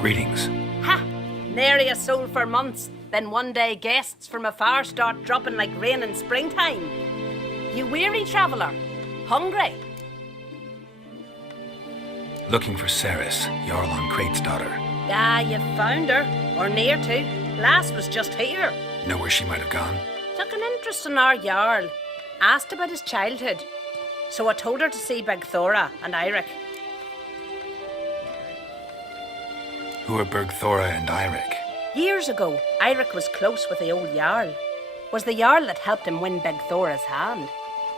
Greetings. Ha! Nary a soul for months. Then one day guests from afar start dropping like rain in springtime. You weary traveller? Hungry? Looking for Ceres, Jarl on Crate's daughter. Ah, you've found her. Or near to. Last was just here. Know where she might have gone? Took an interest in our Jarl. Asked about his childhood. So I told her to see Bergthora and Eirik. Who are Bergthora and Eirik? Years ago, Eirik was close with the old Jarl. Was the Jarl that helped him win Bergthora's hand.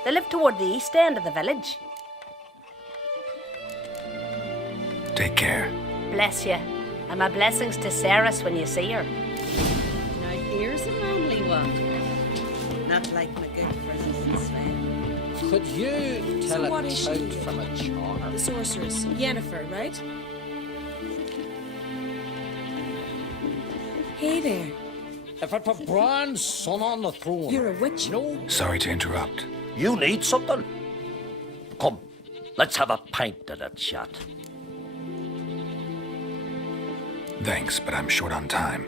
They lived toward the east end of the village. Take care. Bless you. And my blessings to Ceres when you see her. Now Not like my good friend Sven. Could you tell So a what is she? tout from a charm? The sorceress, Yennefer, right? Hey there. If it put Bran's son on the throne... You're a witch? No. Sorry to interrupt. You need something? Come, let's have a pint and a chat. Thanks, but I'm short on time.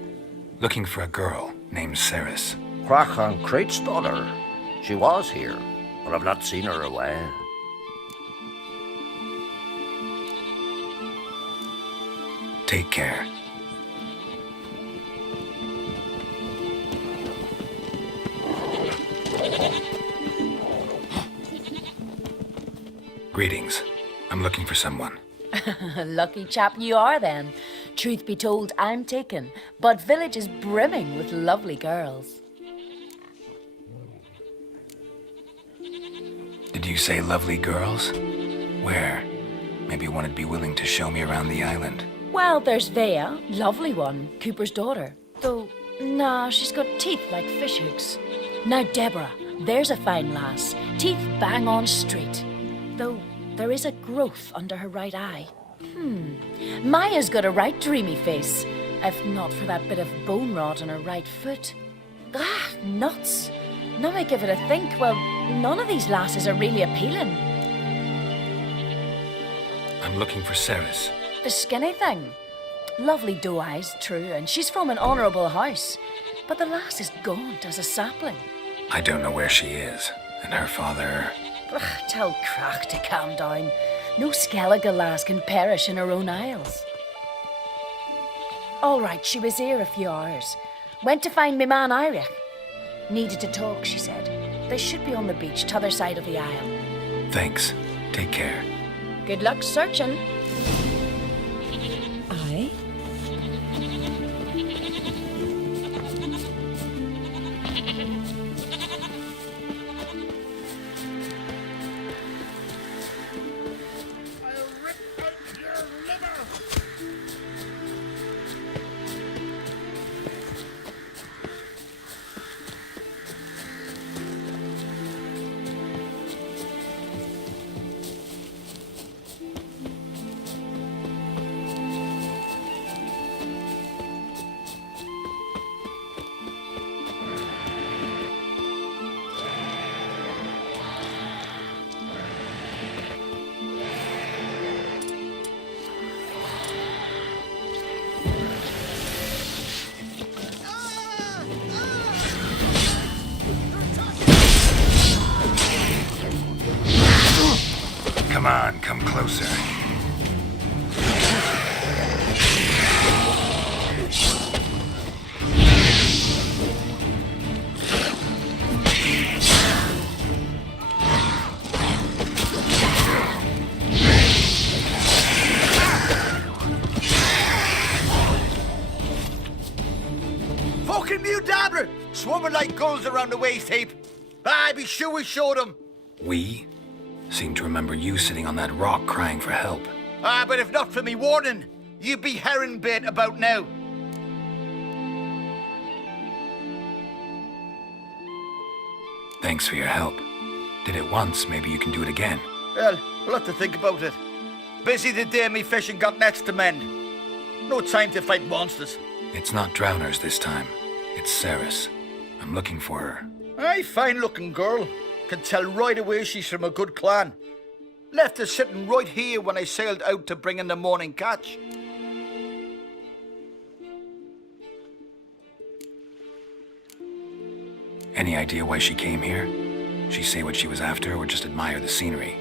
Looking for a girl named Ceres. Crachan Crate's daughter. She was here, but I've not seen her away. Take care. Greetings. I'm looking for someone. Lucky chap you are then. Truth be told, I'm taken, but village is brimming with lovely girls. Did you say lovely girls? Where? Maybe one would be willing to show me around the island. Well, there's Vea, lovely one, Cooper's daughter. Though, nah, she's got teeth like fish hooks. Now Deborah, there's a fine lass, teeth bang on straight. Though there is a growth under her right eye. Maya's got a right dreamy face, if not for that bit of bone rot on her right foot. Ah, nuts. Now I give it a think, well, none of these lasses are really appealing. I'm looking for Ceres. The skinny thing. Lovely doe eyes, true, and she's from an honourable house. But the lass is gaunt as a sapling. I don't know where she is, and her father... Ugh, tell Crach to calm down. No Skellige lass can perish in her own isles. All right, she was here a few hours. Went to find me man Irich. Needed to talk, she said. They should be on the beach, t'other side of the isle. Thanks. Take care. Good luck searching. Aye. Come on, come closer. Fucking mute dabbler! Swarming like gulls around the waist heap. Aye, be sure we showed them. We? Seem to remember you sitting on that rock crying for help. Ah, but if not for me warning, you'd be herring bait about now. Thanks for your help. Did it once, maybe you can do it again. Well, we'll have to think about it. Busy the day me fishing got nets to mend. No time to fight monsters. It's not drowners this time. It's Ceres. I'm looking for her. Aye, fine-looking girl. Can tell right away she's from a good clan. Left her sitting right here when I sailed out to bring in the morning catch. Any idea why she came here? She say what she was after or just admire the scenery?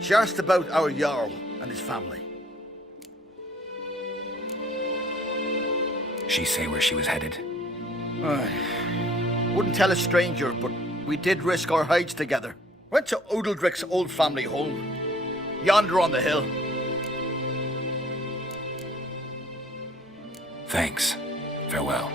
She asked about our Jarl and his family. She say where she was headed? Wouldn't tell a stranger, but we did risk our hides together. Went to Odeldrick's old family home. Yonder on the hill. Thanks. Farewell.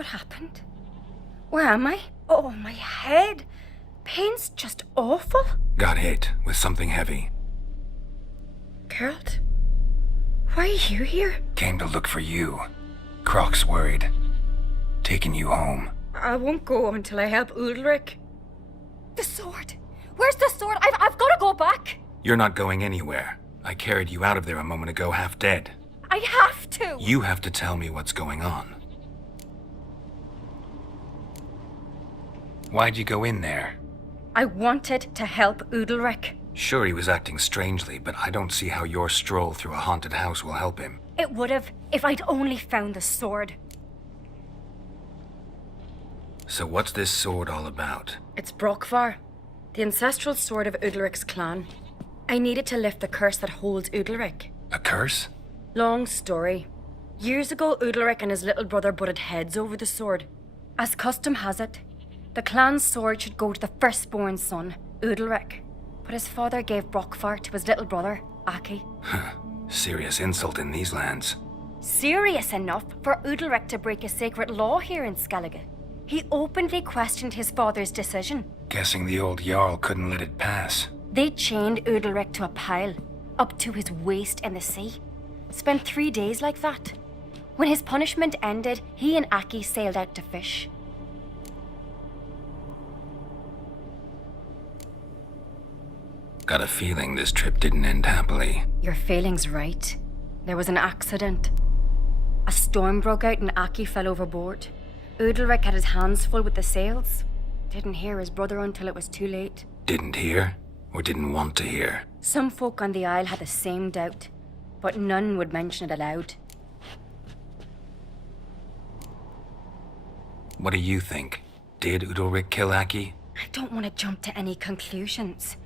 What happened? Where am I? Oh, my head. Pain's just awful. Got hit with something heavy. Geralt, why are you here? Came to look for you. Croc's worried. Taking you home. I won't go until I help Udalric. The sword. Where's the sword? I've got to go back. You're not going anywhere. I carried you out of there a moment ago half dead. I have to. You have to tell me what's going on. Why'd you go in there? I wanted to help Udalric. Sure, he was acting strangely, but I don't see how your stroll through a haunted house will help him. It would have if I'd only found the sword. So what's this sword all about? It's Brokvar, the ancestral sword of Udalric's clan. I needed to lift the curse that holds Udalric. A curse? Long story. Years ago, Udalric and his little brother butted heads over the sword. As custom has it, the clan's sword should go to the firstborn son, Udalric. But his father gave Brokvar to his little brother, Aki. Serious insult in these lands. Serious enough for Udalric to break a sacred law here in Skellige. He openly questioned his father's decision. Guessing the old Jarl couldn't let it pass. They chained Udalric to a pile, up to his waist in the sea. Spent 3 days like that. When his punishment ended, he and Aki sailed out to fish. Got a feeling this trip didn't end happily. Your feeling's right. There was an accident. A storm broke out and Aki fell overboard. Udalric had his hands full with the sails. Didn't hear his brother until it was too late. Didn't hear? Or didn't want to hear? Some folk on the Isle had the same doubt, but none would mention it aloud. What do you think? Did Udalric kill Aki? I don't want to jump to any conclusions,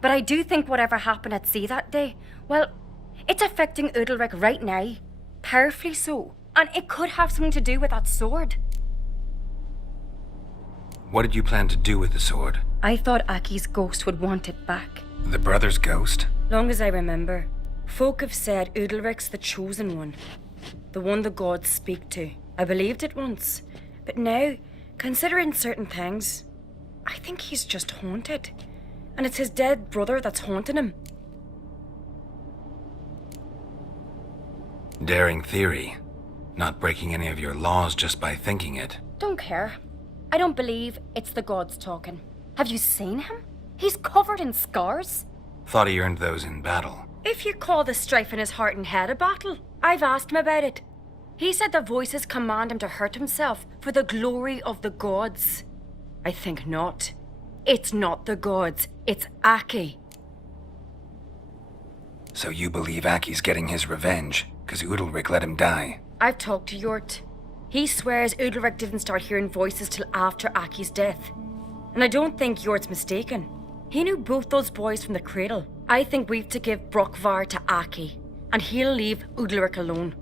but I do think whatever happened at sea that day, well, it's affecting Udalric right now. Powerfully so. And it could have something to do with that sword. What did you plan to do with the sword? I thought Aki's ghost would want it back. The brother's ghost? Long as I remember, folk have said Udalric's the chosen one. The one the gods speak to. I believed it once. But now, considering certain things, I think he's just haunted. And it's his dead brother that's haunting him. Daring theory. Not breaking any of your laws just by thinking it. Don't care. I don't believe it's the gods talking. Have you seen him? He's covered in scars. Thought he earned those in battle. If you call the strife in his heart and head a battle, I've asked him about it. He said the voices command him to hurt himself for the glory of the gods. I think not. It's not the gods, it's Aki. So you believe Aki's getting his revenge, because Udalric let him die? I've talked to Yort. He swears Udalric didn't start hearing voices till after Aki's death. And I don't think Yort's mistaken. He knew both those boys from the cradle. I think we've to give Brokvar to Aki, and he'll leave Udalric alone.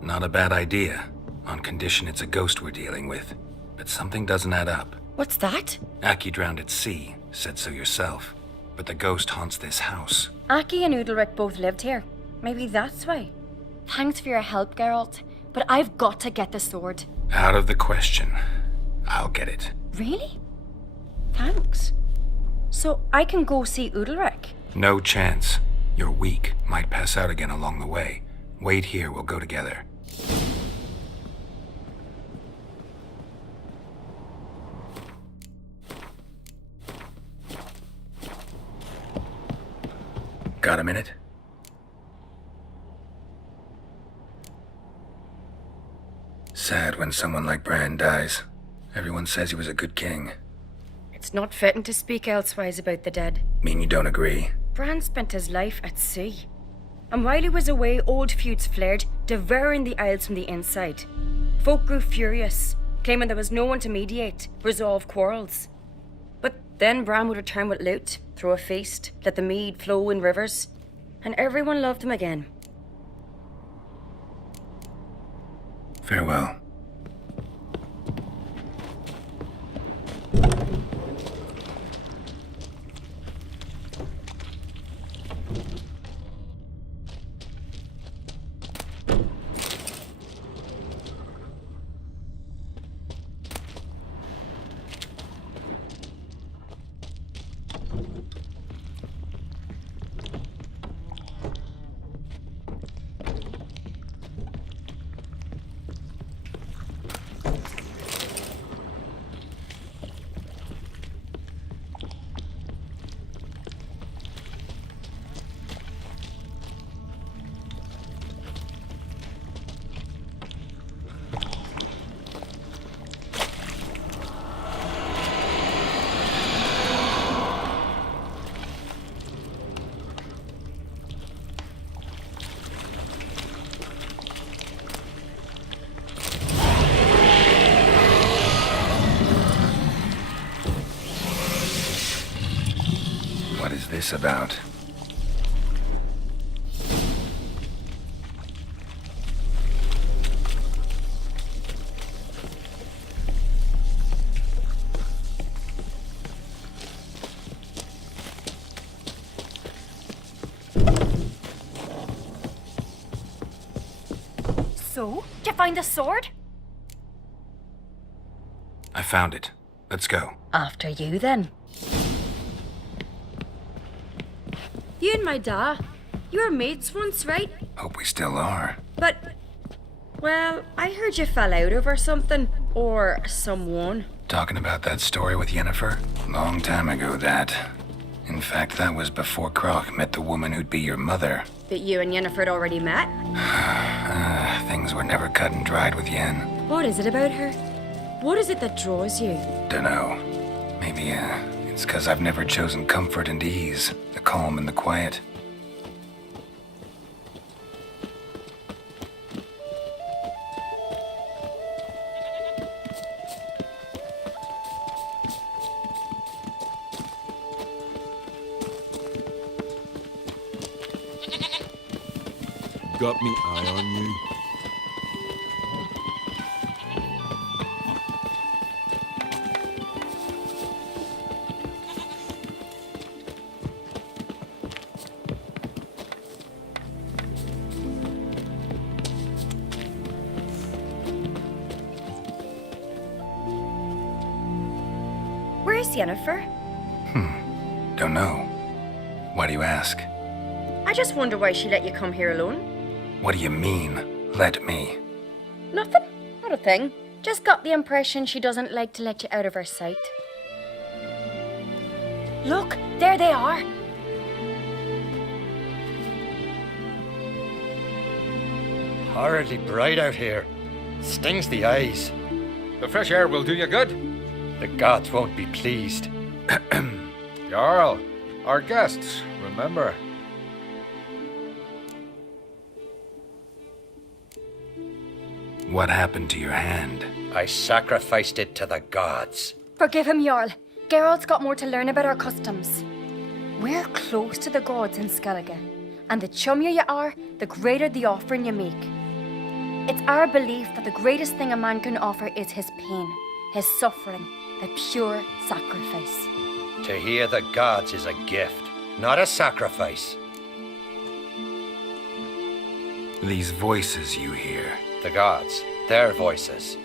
Not a bad idea, on condition it's a ghost we're dealing with. But something doesn't add up. What's that? Aki drowned at sea, said so yourself. But the ghost haunts this house. Aki and Udalric both lived here. Maybe that's why. Thanks for your help, Geralt. But I've got to get the sword. Out of the question. I'll get it. Really? Thanks. So I can go see Udalric? No chance. You're weak. Might pass out again along the way. Wait here, we'll go together. Got a minute? Sad when someone like Bran dies. Everyone says he was a good king. It's not fitting to speak elsewise about the dead. Mean you don't agree? Bran spent his life at sea. And while he was away, old feuds flared, devouring the Isles from the inside. Folk grew furious, claiming there was no one to mediate, resolve quarrels. But then Bran would return with loot, throw a feast, let the mead flow in rivers, and everyone loved him again. Farewell. this about? So, did you find the sword? I found it. Let's go. After you, then. You and my da, you were mates once, right? Hope we still are. But, well, I heard you fell out over something. Or someone. Talking about that story with Yennefer? Long time ago, that. In fact, that was before Croc met the woman who'd be your mother. That you and Yennefer had already met? Things were never cut and dried with Yen. What is it about her? What is it that draws you? Dunno. Maybe, it's 'cause I've never chosen comfort and ease, the calm and the quiet. Got me eye on you. Where's Yennefer? Don't know. Why do you ask? I just wonder why she let you come here alone. What do you mean, let me? Nothing. Not a thing. Just got the impression she doesn't like to let you out of her sight. Look, there they are. Horridly bright out here. Stings the eyes. The fresh air will do you good. The gods won't be pleased. Jarl, our guests, remember. What happened to your hand? I sacrificed it to the gods. Forgive him, Jarl. Geralt's got more to learn about our customs. We're close to the gods in Skellige, and the chummier you are, the greater the offering you make. It's our belief that the greatest thing a man can offer is his pain, his suffering, the pure sacrifice. To hear the gods is a gift, not a sacrifice. These voices you hear. The gods, their voices.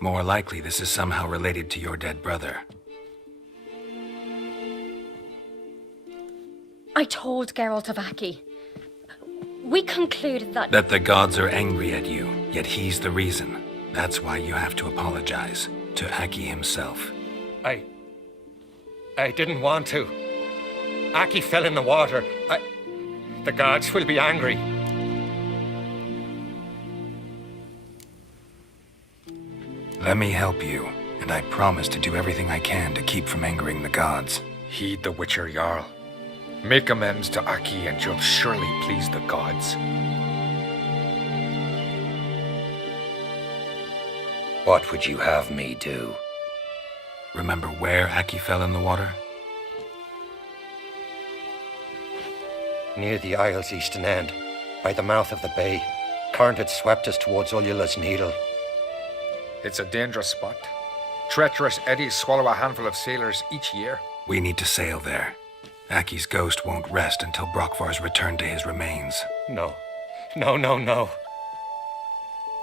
More likely this is somehow related to your dead brother. I told Geralt of Aki. We concluded that... That the gods are angry at you, yet he's the reason. That's why you have to apologize to Aki himself. I didn't want to. Aki fell in the water. The gods will be angry. Let me help you, and I promise to do everything I can to keep from angering the gods. Heed the Witcher Jarl. Make amends to Aki and you'll surely please the gods. What would you have me do? Remember where Aki fell in the water? Near the Isle's eastern end, by the mouth of the bay. Current had swept us towards Ullula's Needle. It's a dangerous spot. Treacherous eddies swallow a handful of sailors each year. We need to sail there. Aki's ghost won't rest until Brokvar's returned to his remains. No. No.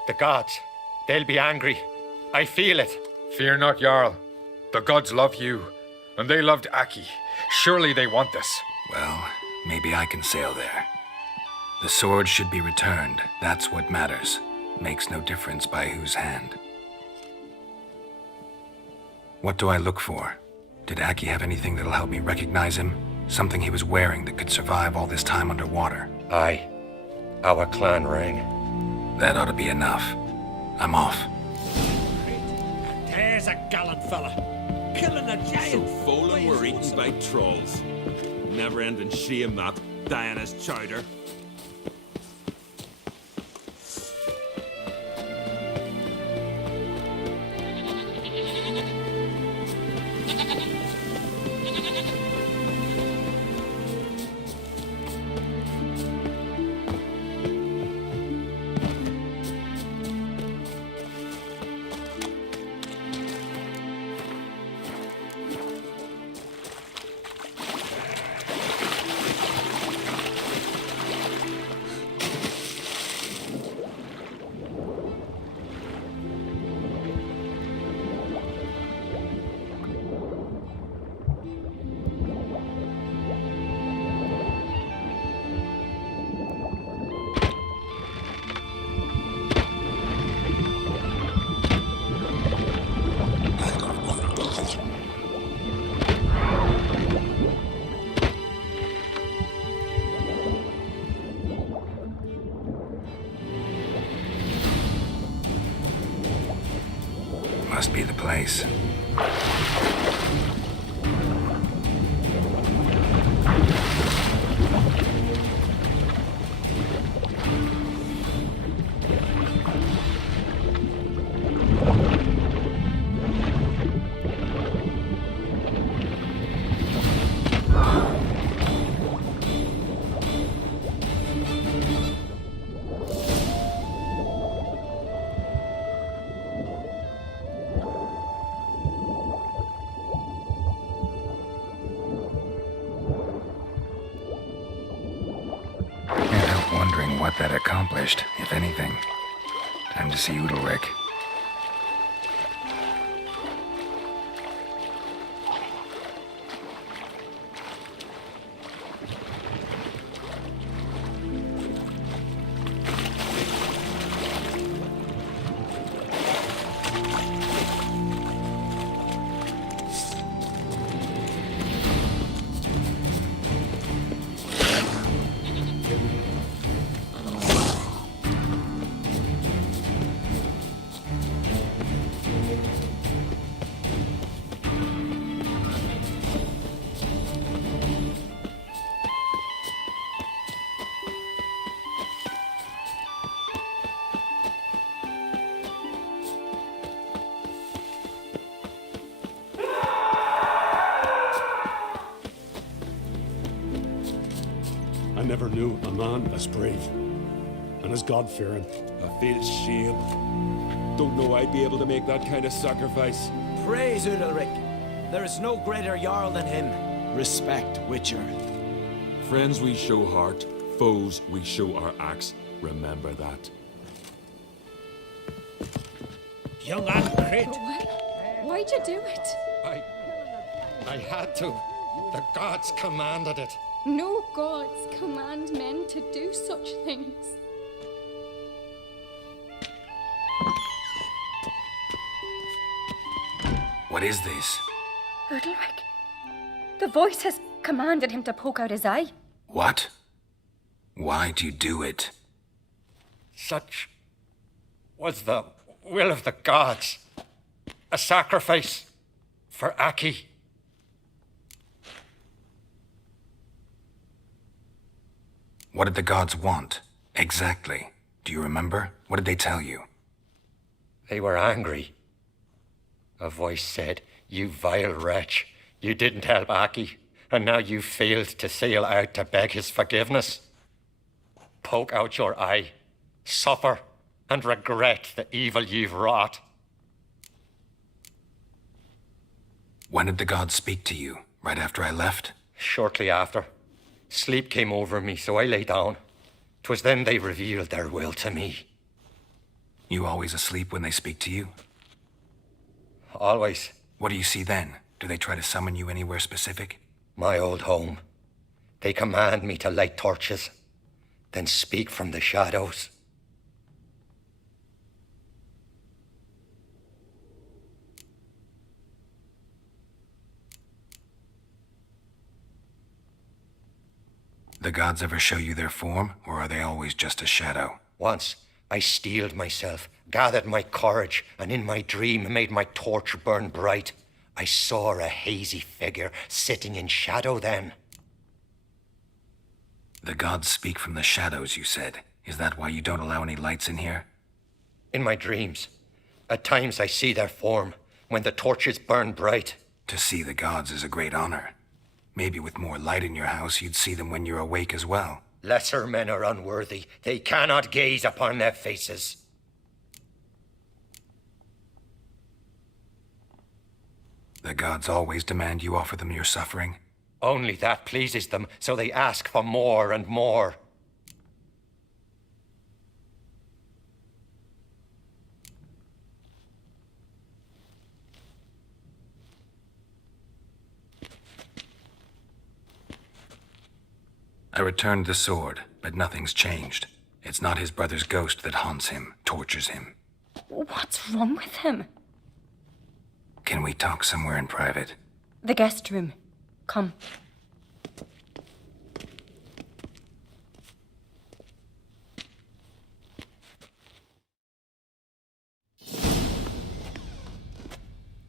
The gods, they'll be angry. I feel it. Fear not, Jarl. The gods love you, and they loved Aki. Surely they want this. Well, maybe I can sail there. The sword should be returned. That's what matters. Makes no difference by whose hand. What do I look for? Did Aki have anything that'll help me recognize him? Something he was wearing that could survive all this time underwater? Aye. Our clan ring. That ought to be enough. I'm off. There's a gallant fella. Killing a giant. So Folan were eaten by trolls. Never-ending shame that. Diana's chowder. place. Wondering what that accomplished, if anything. Time to see Udalric. I never knew a man as brave and as God-fearing. I feel shame. Don't know I'd be able to make that kind of sacrifice. Praise Udalric. There is no greater Jarl than him. Respect, Witcher. Friends we show heart, foes we show our axe. Remember that. Young Crit. Why'd you do it? I had to. The gods commanded it. No gods command men to do such things. What is this? Udalric. The voice has commanded him to poke out his eye. What? Why do you do it? Such was the will of the gods. A sacrifice for Aki. What did the gods want? Exactly. Do you remember? What did they tell you? They were angry. A voice said, "You vile wretch, you didn't help Aki, and now you failed to sail out to beg his forgiveness. Poke out your eye, suffer, and regret the evil you've wrought." When did the gods speak to you? Right after I left? Shortly after. Sleep came over me, so I lay down. 'Twas then they revealed their will to me. You always asleep when they speak to you? Always. What do you see then? Do they try to summon you anywhere specific? My old home. They command me to light torches, then speak from the shadows. The gods ever show you their form, or are they always just a shadow? Once, I steeled myself, gathered my courage, and in my dream made my torch burn bright. I saw a hazy figure sitting in shadow then. The gods speak from the shadows, you said. Is that why you don't allow any lights in here? In my dreams, at times I see their form, when the torches burn bright. To see the gods is a great honor. Maybe with more light in your house, you'd see them when you're awake as well. Lesser men are unworthy. They cannot gaze upon their faces. The gods always demand you offer them your suffering? Only that pleases them, so they ask for more and more. I returned the sword, but nothing's changed. It's not his brother's ghost that haunts him, tortures him. What's wrong with him? Can we talk somewhere in private? The guest room. Come.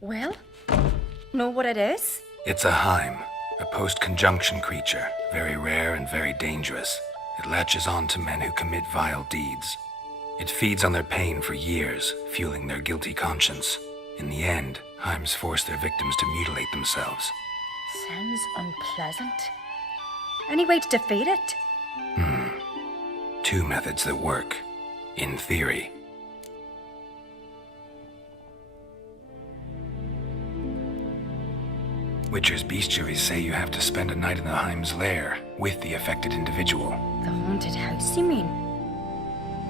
Well, know what it is? It's a Heim, a post-conjunction creature, very rare and very dangerous. It latches on to men who commit vile deeds. It feeds on their pain for years, fueling their guilty conscience. In the end, Heims force their victims to mutilate themselves. Sounds unpleasant. Any way to defeat it? Two methods that work, in theory. Witcher's bestiaries say you have to spend a night in the Heim's lair with the affected individual. The haunted house, you mean?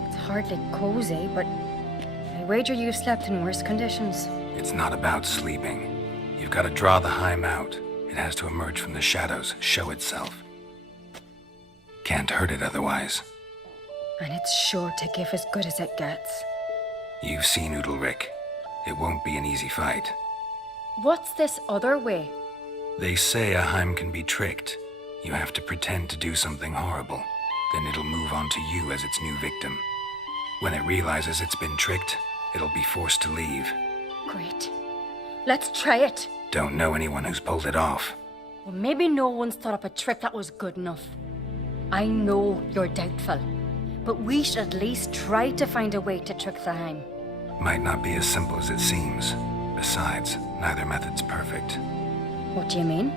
It's hardly cozy, but I wager you've slept in worse conditions. It's not about sleeping. You've got to draw the Heim out. It has to emerge from the shadows, show itself. Can't hurt it otherwise. And it's sure to give as good as it gets. You've seen Udalric. It won't be an easy fight. What's this other way? They say a Heim can be tricked. You have to pretend to do something horrible. Then it'll move on to you as its new victim. When it realizes it's been tricked, it'll be forced to leave. Great. Let's try it. Don't know anyone who's pulled it off. Well, maybe no one's thought up a trick that was good enough. I know you're doubtful, but we should at least try to find a way to trick the Heim. Might not be as simple as it seems. Besides, neither method's perfect. What do you mean?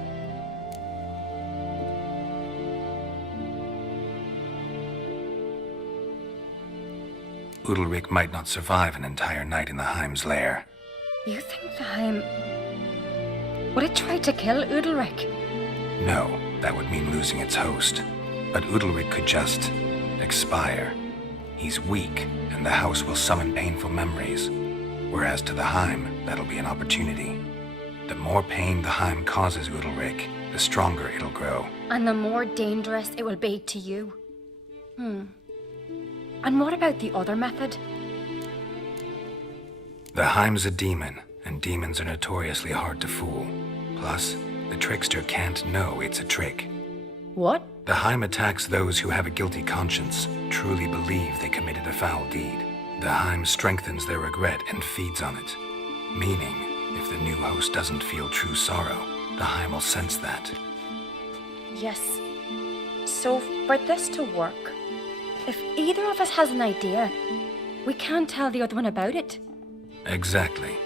Udalric might not survive an entire night in the Heim's lair. You think the Heim... Would it try to kill Udalric? No, that would mean losing its host. But Udalric could just expire. He's weak, and the house will summon painful memories. Whereas to the Heim, that'll be an opportunity. The more pain the Heim causes Udalric, the stronger it'll grow. And the more dangerous it will be to you. And what about the other method? The Heim's a demon, and demons are notoriously hard to fool. Plus, the trickster can't know it's a trick. What? The Heim attacks those who have a guilty conscience, truly believe they committed a foul deed. The Heim strengthens their regret and feeds on it. Meaning, if the new host doesn't feel true sorrow, the Heim will sense that. Yes. So, for this to work, if either of us has an idea, we can't tell the other one about it. Exactly.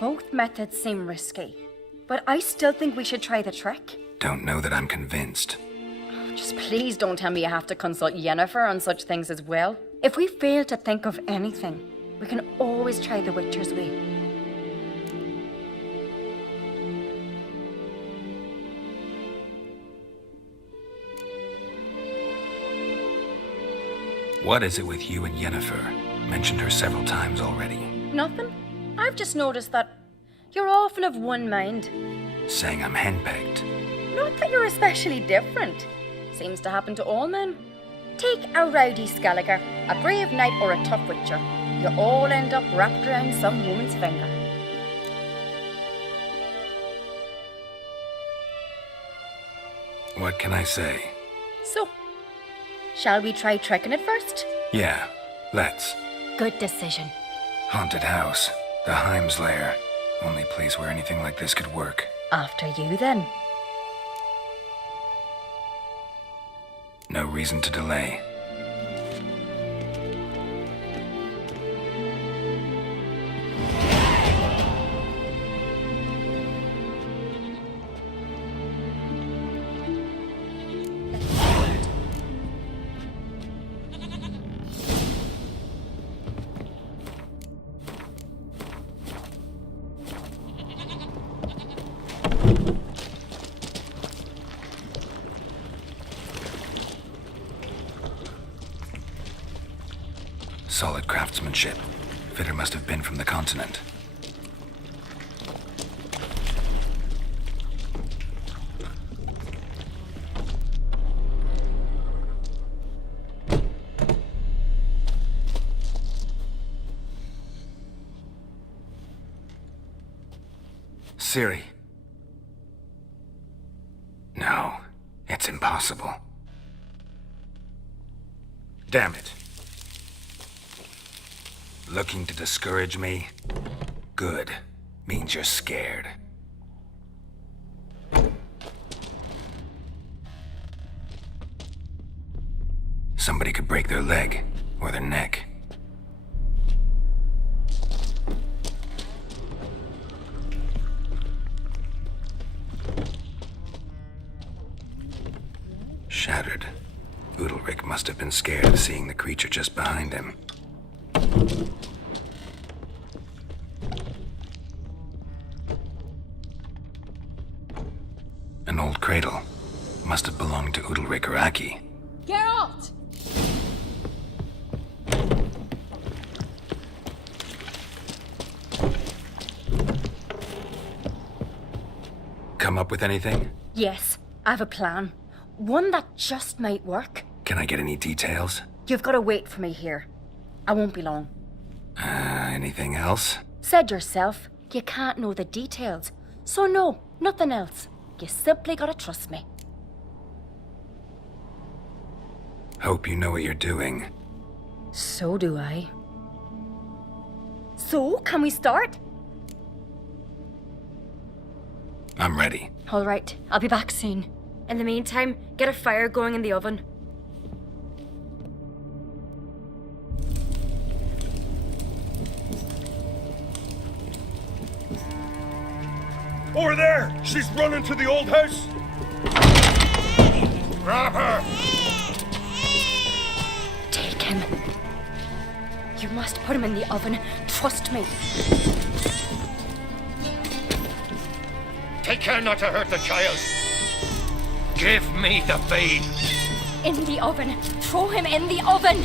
Both methods seem risky, but I still think we should try the trick. Don't know that I'm convinced. Just please don't tell me you have to consult Yennefer on such things as well. If we fail to think of anything, we can always try the Witcher's way. What is it with you and Yennefer? Mentioned her several times already. Nothing. I've just noticed that you're often of one mind. Saying I'm henpecked. Not that you're especially different. Seems to happen to all men. Take a rowdy Skelliger, a brave knight, or a tough witcher. You all end up wrapped around some woman's finger. What can I say? So, shall we try tricking it first? Yeah, let's. Good decision. Haunted house. The Heim's lair. Only place where anything like this could work. After you, then. No reason to delay. Solid craftsmanship. Fitter must have been from the continent. Ciri. No, it's impossible. Damn it. Looking to discourage me? Good. means you're scared. Somebody could break their leg or their neck. Shattered. Udalric must have been scared of seeing the creature just behind him. An old cradle. Must have belonged to Udalric or Aki. Geralt! Come up with anything? Yes, I have a plan. One that just might work. Can I get any details? You've got to wait for me here. I won't be long. Anything else? Said yourself, you can't know the details. So no, nothing else. You simply gotta trust me. Hope you know what you're doing. So do I. So, can we start? I'm ready. All right, I'll be back soon. In the meantime, get a fire going in the oven. Over there! She's running to the old house! Grab her! Take him. You must put him in the oven. Trust me. Take care not to hurt the child. Give me the babe. In the oven. Throw him in the oven.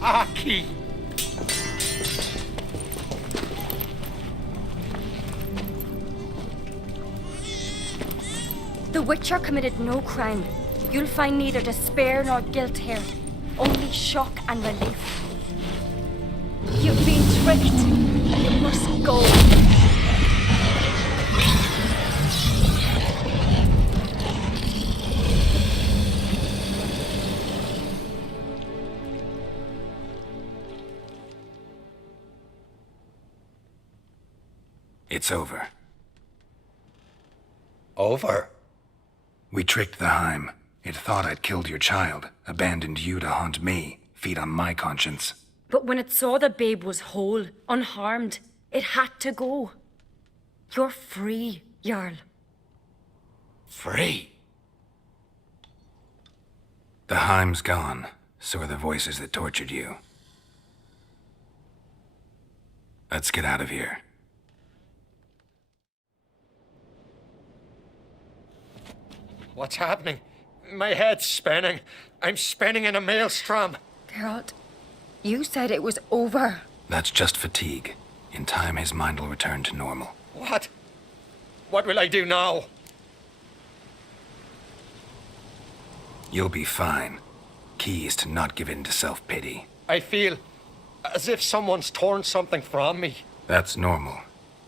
Aki! The Witcher committed no crime. You'll find neither despair nor guilt here. Only shock and relief. You've been tricked. You must go. It's over. Over? We tricked the Heim. It thought I'd killed your child, abandoned you to haunt me, feed on my conscience. But when it saw the babe was whole, unharmed, it had to go. You're free, Jarl. Free? The Heim's gone, so are the voices that tortured you. Let's get out of here. What's happening? My head's spinning. I'm spinning in a maelstrom. Geralt, you said it was over. That's just fatigue. In time, his mind will return to normal. What? What will I do now? You'll be fine. Key is to not give in to self-pity. I feel as if someone's torn something from me. That's normal.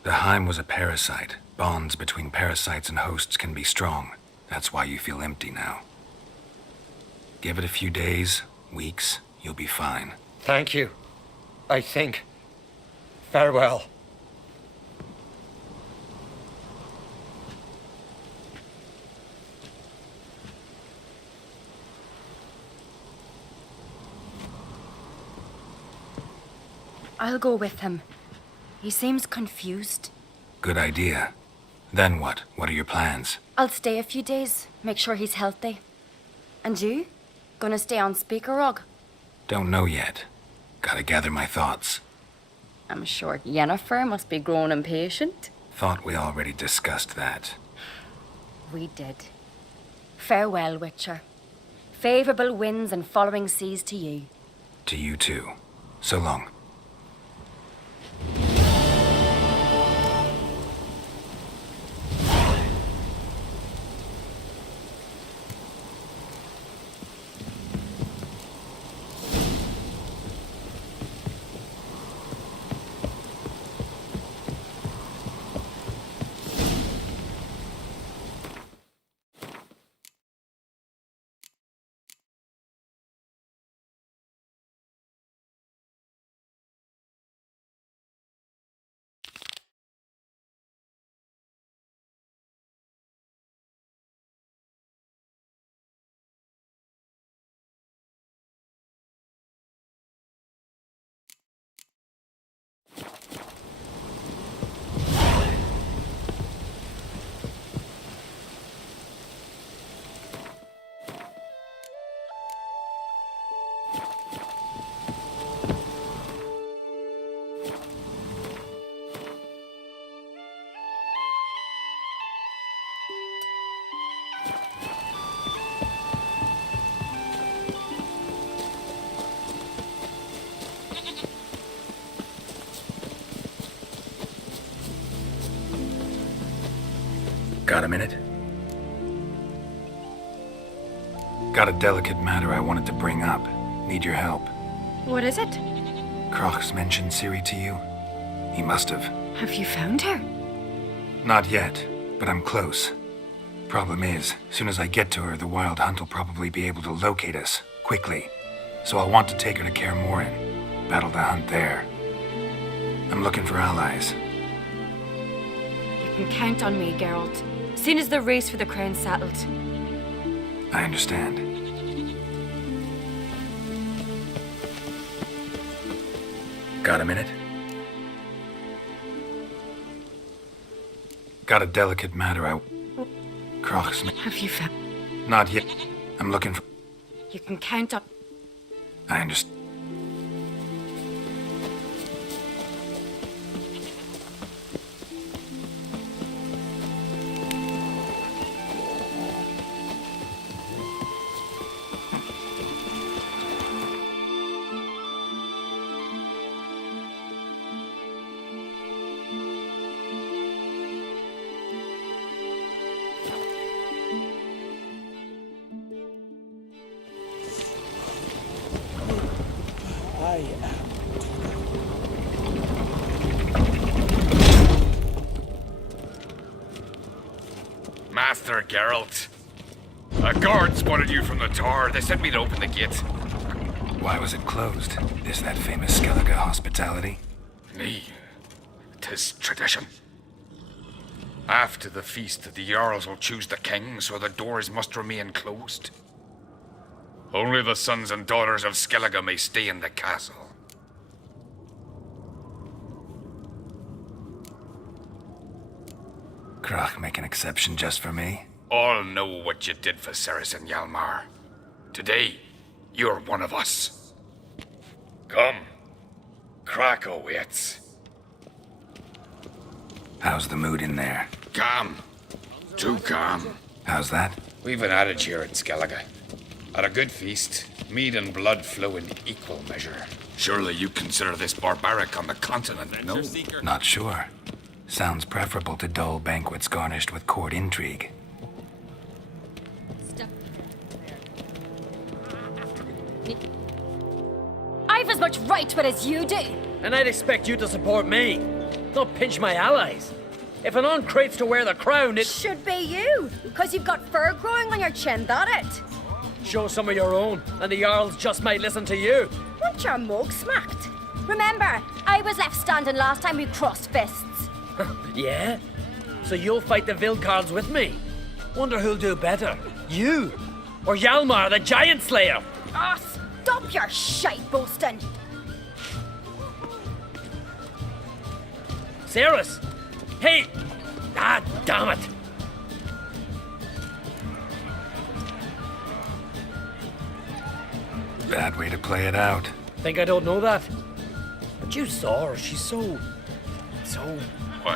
The Heim was a parasite. Bonds between parasites and hosts can be strong. That's why you feel empty now. Give it a few days, weeks, you'll be fine. Thank you. I think. Farewell. I'll go with him. He seems confused. Good idea. Then what? What are your plans? I'll stay a few days, make sure he's healthy. And you? Gonna stay on Speaker Rog? Don't know yet. Gotta gather my thoughts. I'm sure Yennefer must be growing impatient. Thought we already discussed that. We did. Farewell, Witcher. Favorable winds and following seas to you. To you too. So long. Got a minute? Got a delicate matter I wanted to bring up. Need your help. What is it? Crach's mentioned Ciri to you? He must have. Have you found her? Not yet, but I'm close. Problem is, soon as I get to her, the Wild Hunt will probably be able to locate us, quickly. So I'll want to take her to Kaer Morhen. Battle the hunt there. I'm looking for allies. You can count on me, Geralt. Soon as the race for the crown's settled. I understand. Got a minute? Got a delicate matter Crach's... Have you found... Not yet. I'm looking for... You can count on... I understand. Master Geralt. A guard spotted you from the tower. They sent me to open the gate. Why was it closed? Is that famous Skellige hospitality? Me. 'Tis tradition. After the feast, the Jarls will choose the king, so the doors must remain closed. Only the sons and daughters of Skellige may stay in the castle. Crach make an exception just for me? All know what you did for Ceres and Hjalmar. Today, you're one of us. Come. Crach waits. How's the mood in there? Calm. Too calm. How's that? We've an adage here in Skellige. At a good feast, Mead and blood flow in equal measure. Surely you consider this barbaric on the continent, no? Not sure. Sounds preferable to dull banquets garnished with court intrigue. I've as much right to it as you do. And I'd expect you to support me, not pinch my allies. If an crates to wear the crown, it should be you, because you've got fur growing on your chin, that it? Show some of your own, and the Jarls just might listen to you. Want your mug smacked? Remember, I was left standing last time we crossed fists. Yeah? So you'll fight the Vilcards with me? Wonder who'll do better, you or Hjalmar the Giant Slayer? Ah, stop your shite boasting! Cerys! Hey! Ah, damn it! Bad way to play it out. Think I don't know that? But you saw her, she's so...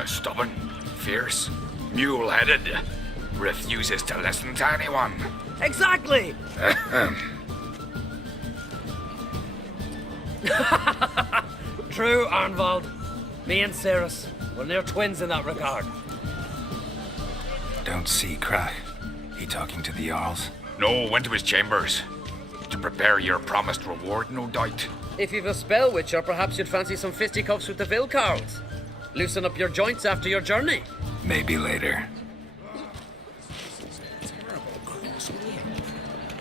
Stubborn, fierce, mule-headed, refuses to listen to anyone. Exactly! True, Arnvald. Me and Cerys, we're near twins in that regard. Don't see Krach. He talking to the Jarls? No, went to his chambers. To prepare your promised reward, no doubt. If you've a spell witcher, perhaps you'd fancy some fisticuffs with the Vilcards. Loosen up your joints after your journey. Maybe later.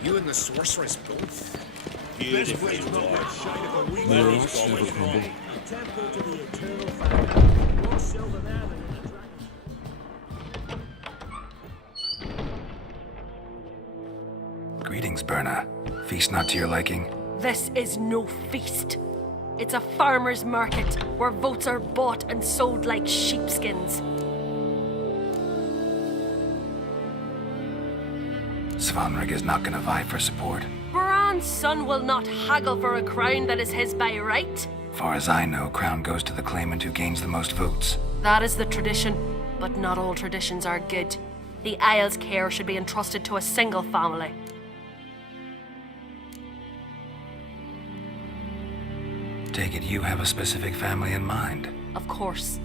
You and the sorceress both. Greetings, Berna. Feast not to your liking? This is no feast. It's a farmer's market where votes are bought and sold like sheepskins. Svanrig is not gonna vie for support. Bran's son will not haggle for a crown that is his by right. Far as I know, crown goes to the claimant who gains the most votes. That is the tradition, but not all traditions are good. The Isle's care should be entrusted to a single family. Take it you have a specific family in mind. Of course.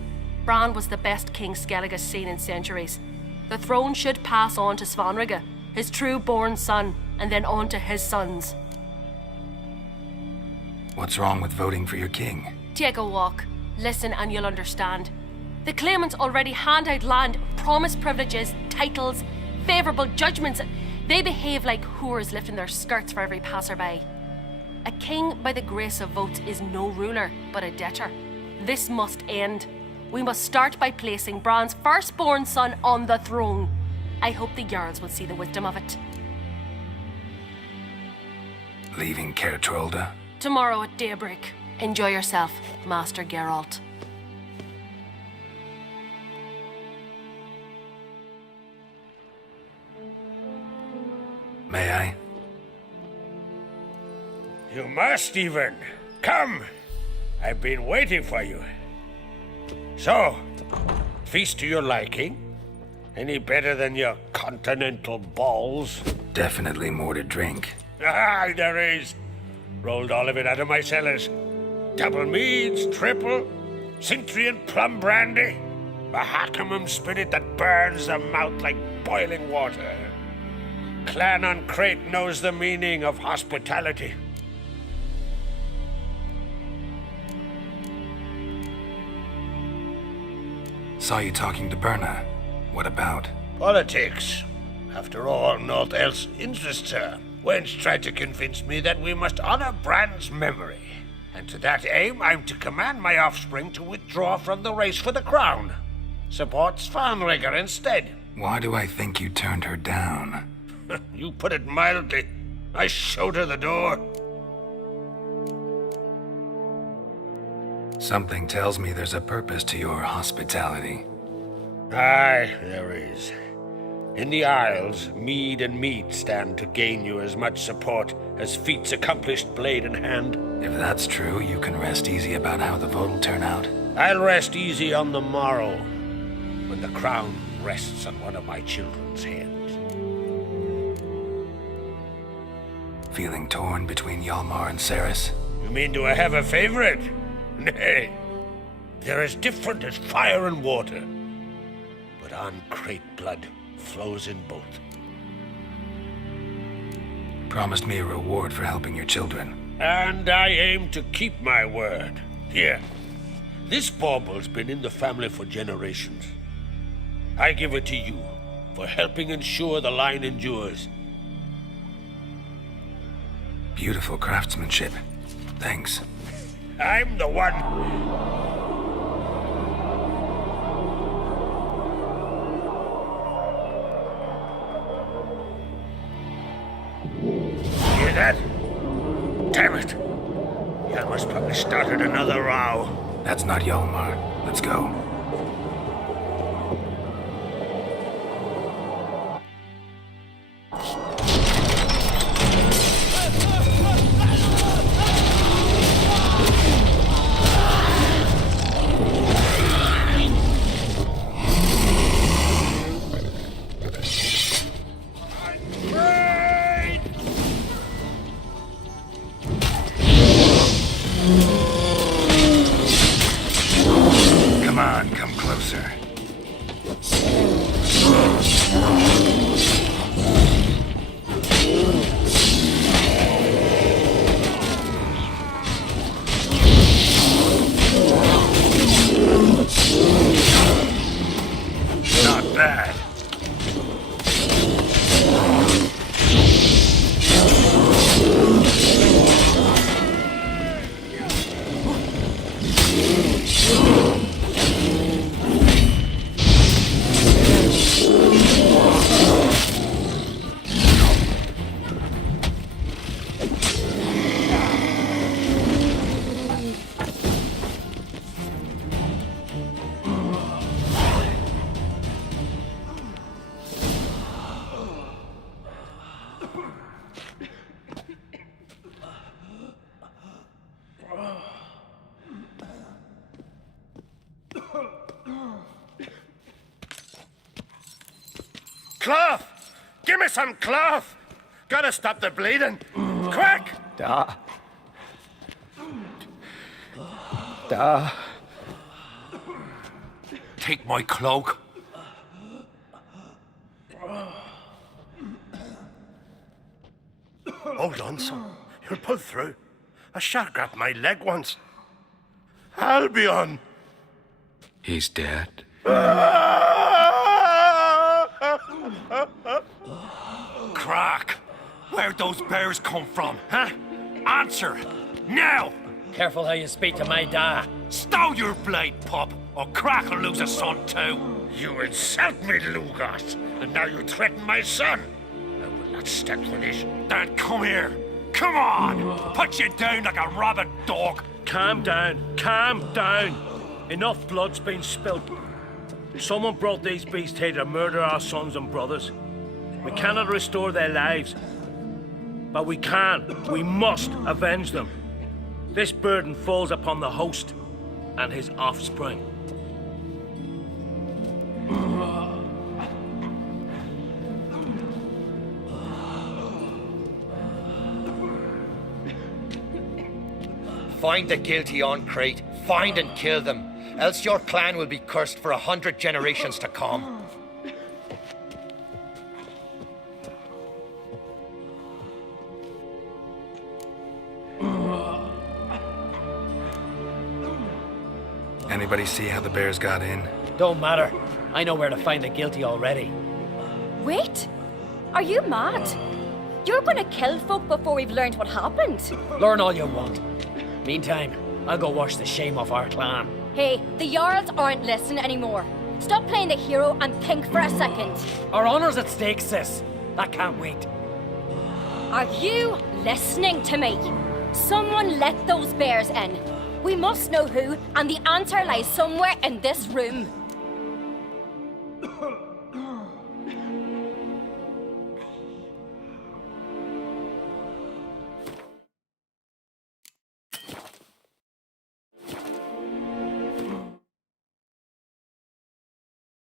Bran was the best king Skellig has seen in centuries. The throne should pass on to Svanrige, his true-born son, and then on to his sons. What's wrong with voting for your king? Take a walk. Listen and you'll understand. The claimants already hand out land, promise privileges, titles, favourable judgments. They behave like whores lifting their skirts for every passerby. A king by the grace of votes is no ruler, but a debtor. This must end. We must start by placing Bran's firstborn son on the throne. I hope the Jarls will see the wisdom of it. Leaving Caer Trolda? Tomorrow at daybreak. Enjoy yourself, Master Geralt. May I? You must, even. Come. I've been waiting for you. So, feast to your liking? Any better than your continental balls? Definitely more to drink. Ah, there is. Rolled all of it out of my cellars. Double meads, triple, Cintrian plum brandy, Mahakimum spirit that burns the mouth like boiling water. Clan on Crate knows the meaning of hospitality. Saw you talking to Berna. What about? Politics. After all, naught else interests her. Wench tried to convince me that we must honor Bran's memory. And to that aim, I'm to command my offspring to withdraw from the race for the crown. Support Svanrige instead. Why do I think you turned her down? You put it mildly. I showed her the door. Something tells me there's a purpose to your hospitality. Aye, there is. In the Isles, mead and meat stand to gain you as much support as feats accomplished blade in hand. If that's true, you can rest easy about how the vote will turn out. I'll rest easy on the morrow, when the crown rests on one of my children's heads. Feeling torn between Hjalmar and Ceres? You mean do I have a favorite? Nay. They're as different as fire and water. But An-Krayt blood flows in both. Promised me a reward for helping your children. And I aim to keep my word. Here. This bauble's been in the family for generations. I give it to you for helping ensure the line endures. Beautiful craftsmanship. Thanks. I'm the one. Hear that? Damn it! Hjalmar's probably started another row. That's not Hjalmar. Let's go. Come on, come closer. Not bad. Cloth! Give me some cloth! Gotta stop the bleeding! Quick! Da. Da. Take my cloak. Hold on, son. You'll pull through. A shark grabbed my leg once. Albion! He's dead. Crack! Where'd those bears come from, huh? Answer! Now! Careful how you speak to my da. Stow your blade, pup, or Crack will lose a son too. You insult me, Lugos, and now you threaten my son. I will not stand for this. Then come here. Come on! Put you down like a rabid dog. Calm down. Calm down. Enough blood's been spilt. Someone brought these beasts here to murder our sons and brothers. We cannot restore their lives. But we must avenge them. This burden falls upon the host and his offspring. Find the guilty An-Krayt, find and kill them, else your clan will be cursed for 100 generations to come. Anybody see how the bears got in? Don't matter. I know where to find the guilty already. Wait! Are you mad? You're gonna kill folk before we've learned what happened. Learn all you want. Meantime, I'll go wash the shame off our clan. Hey, the Jarls aren't listening anymore. Stop playing the hero and think for a second. Our honor's at stake, sis. That can't wait. Are you listening to me? Someone let those bears in. We must know who, and the answer lies somewhere in this room.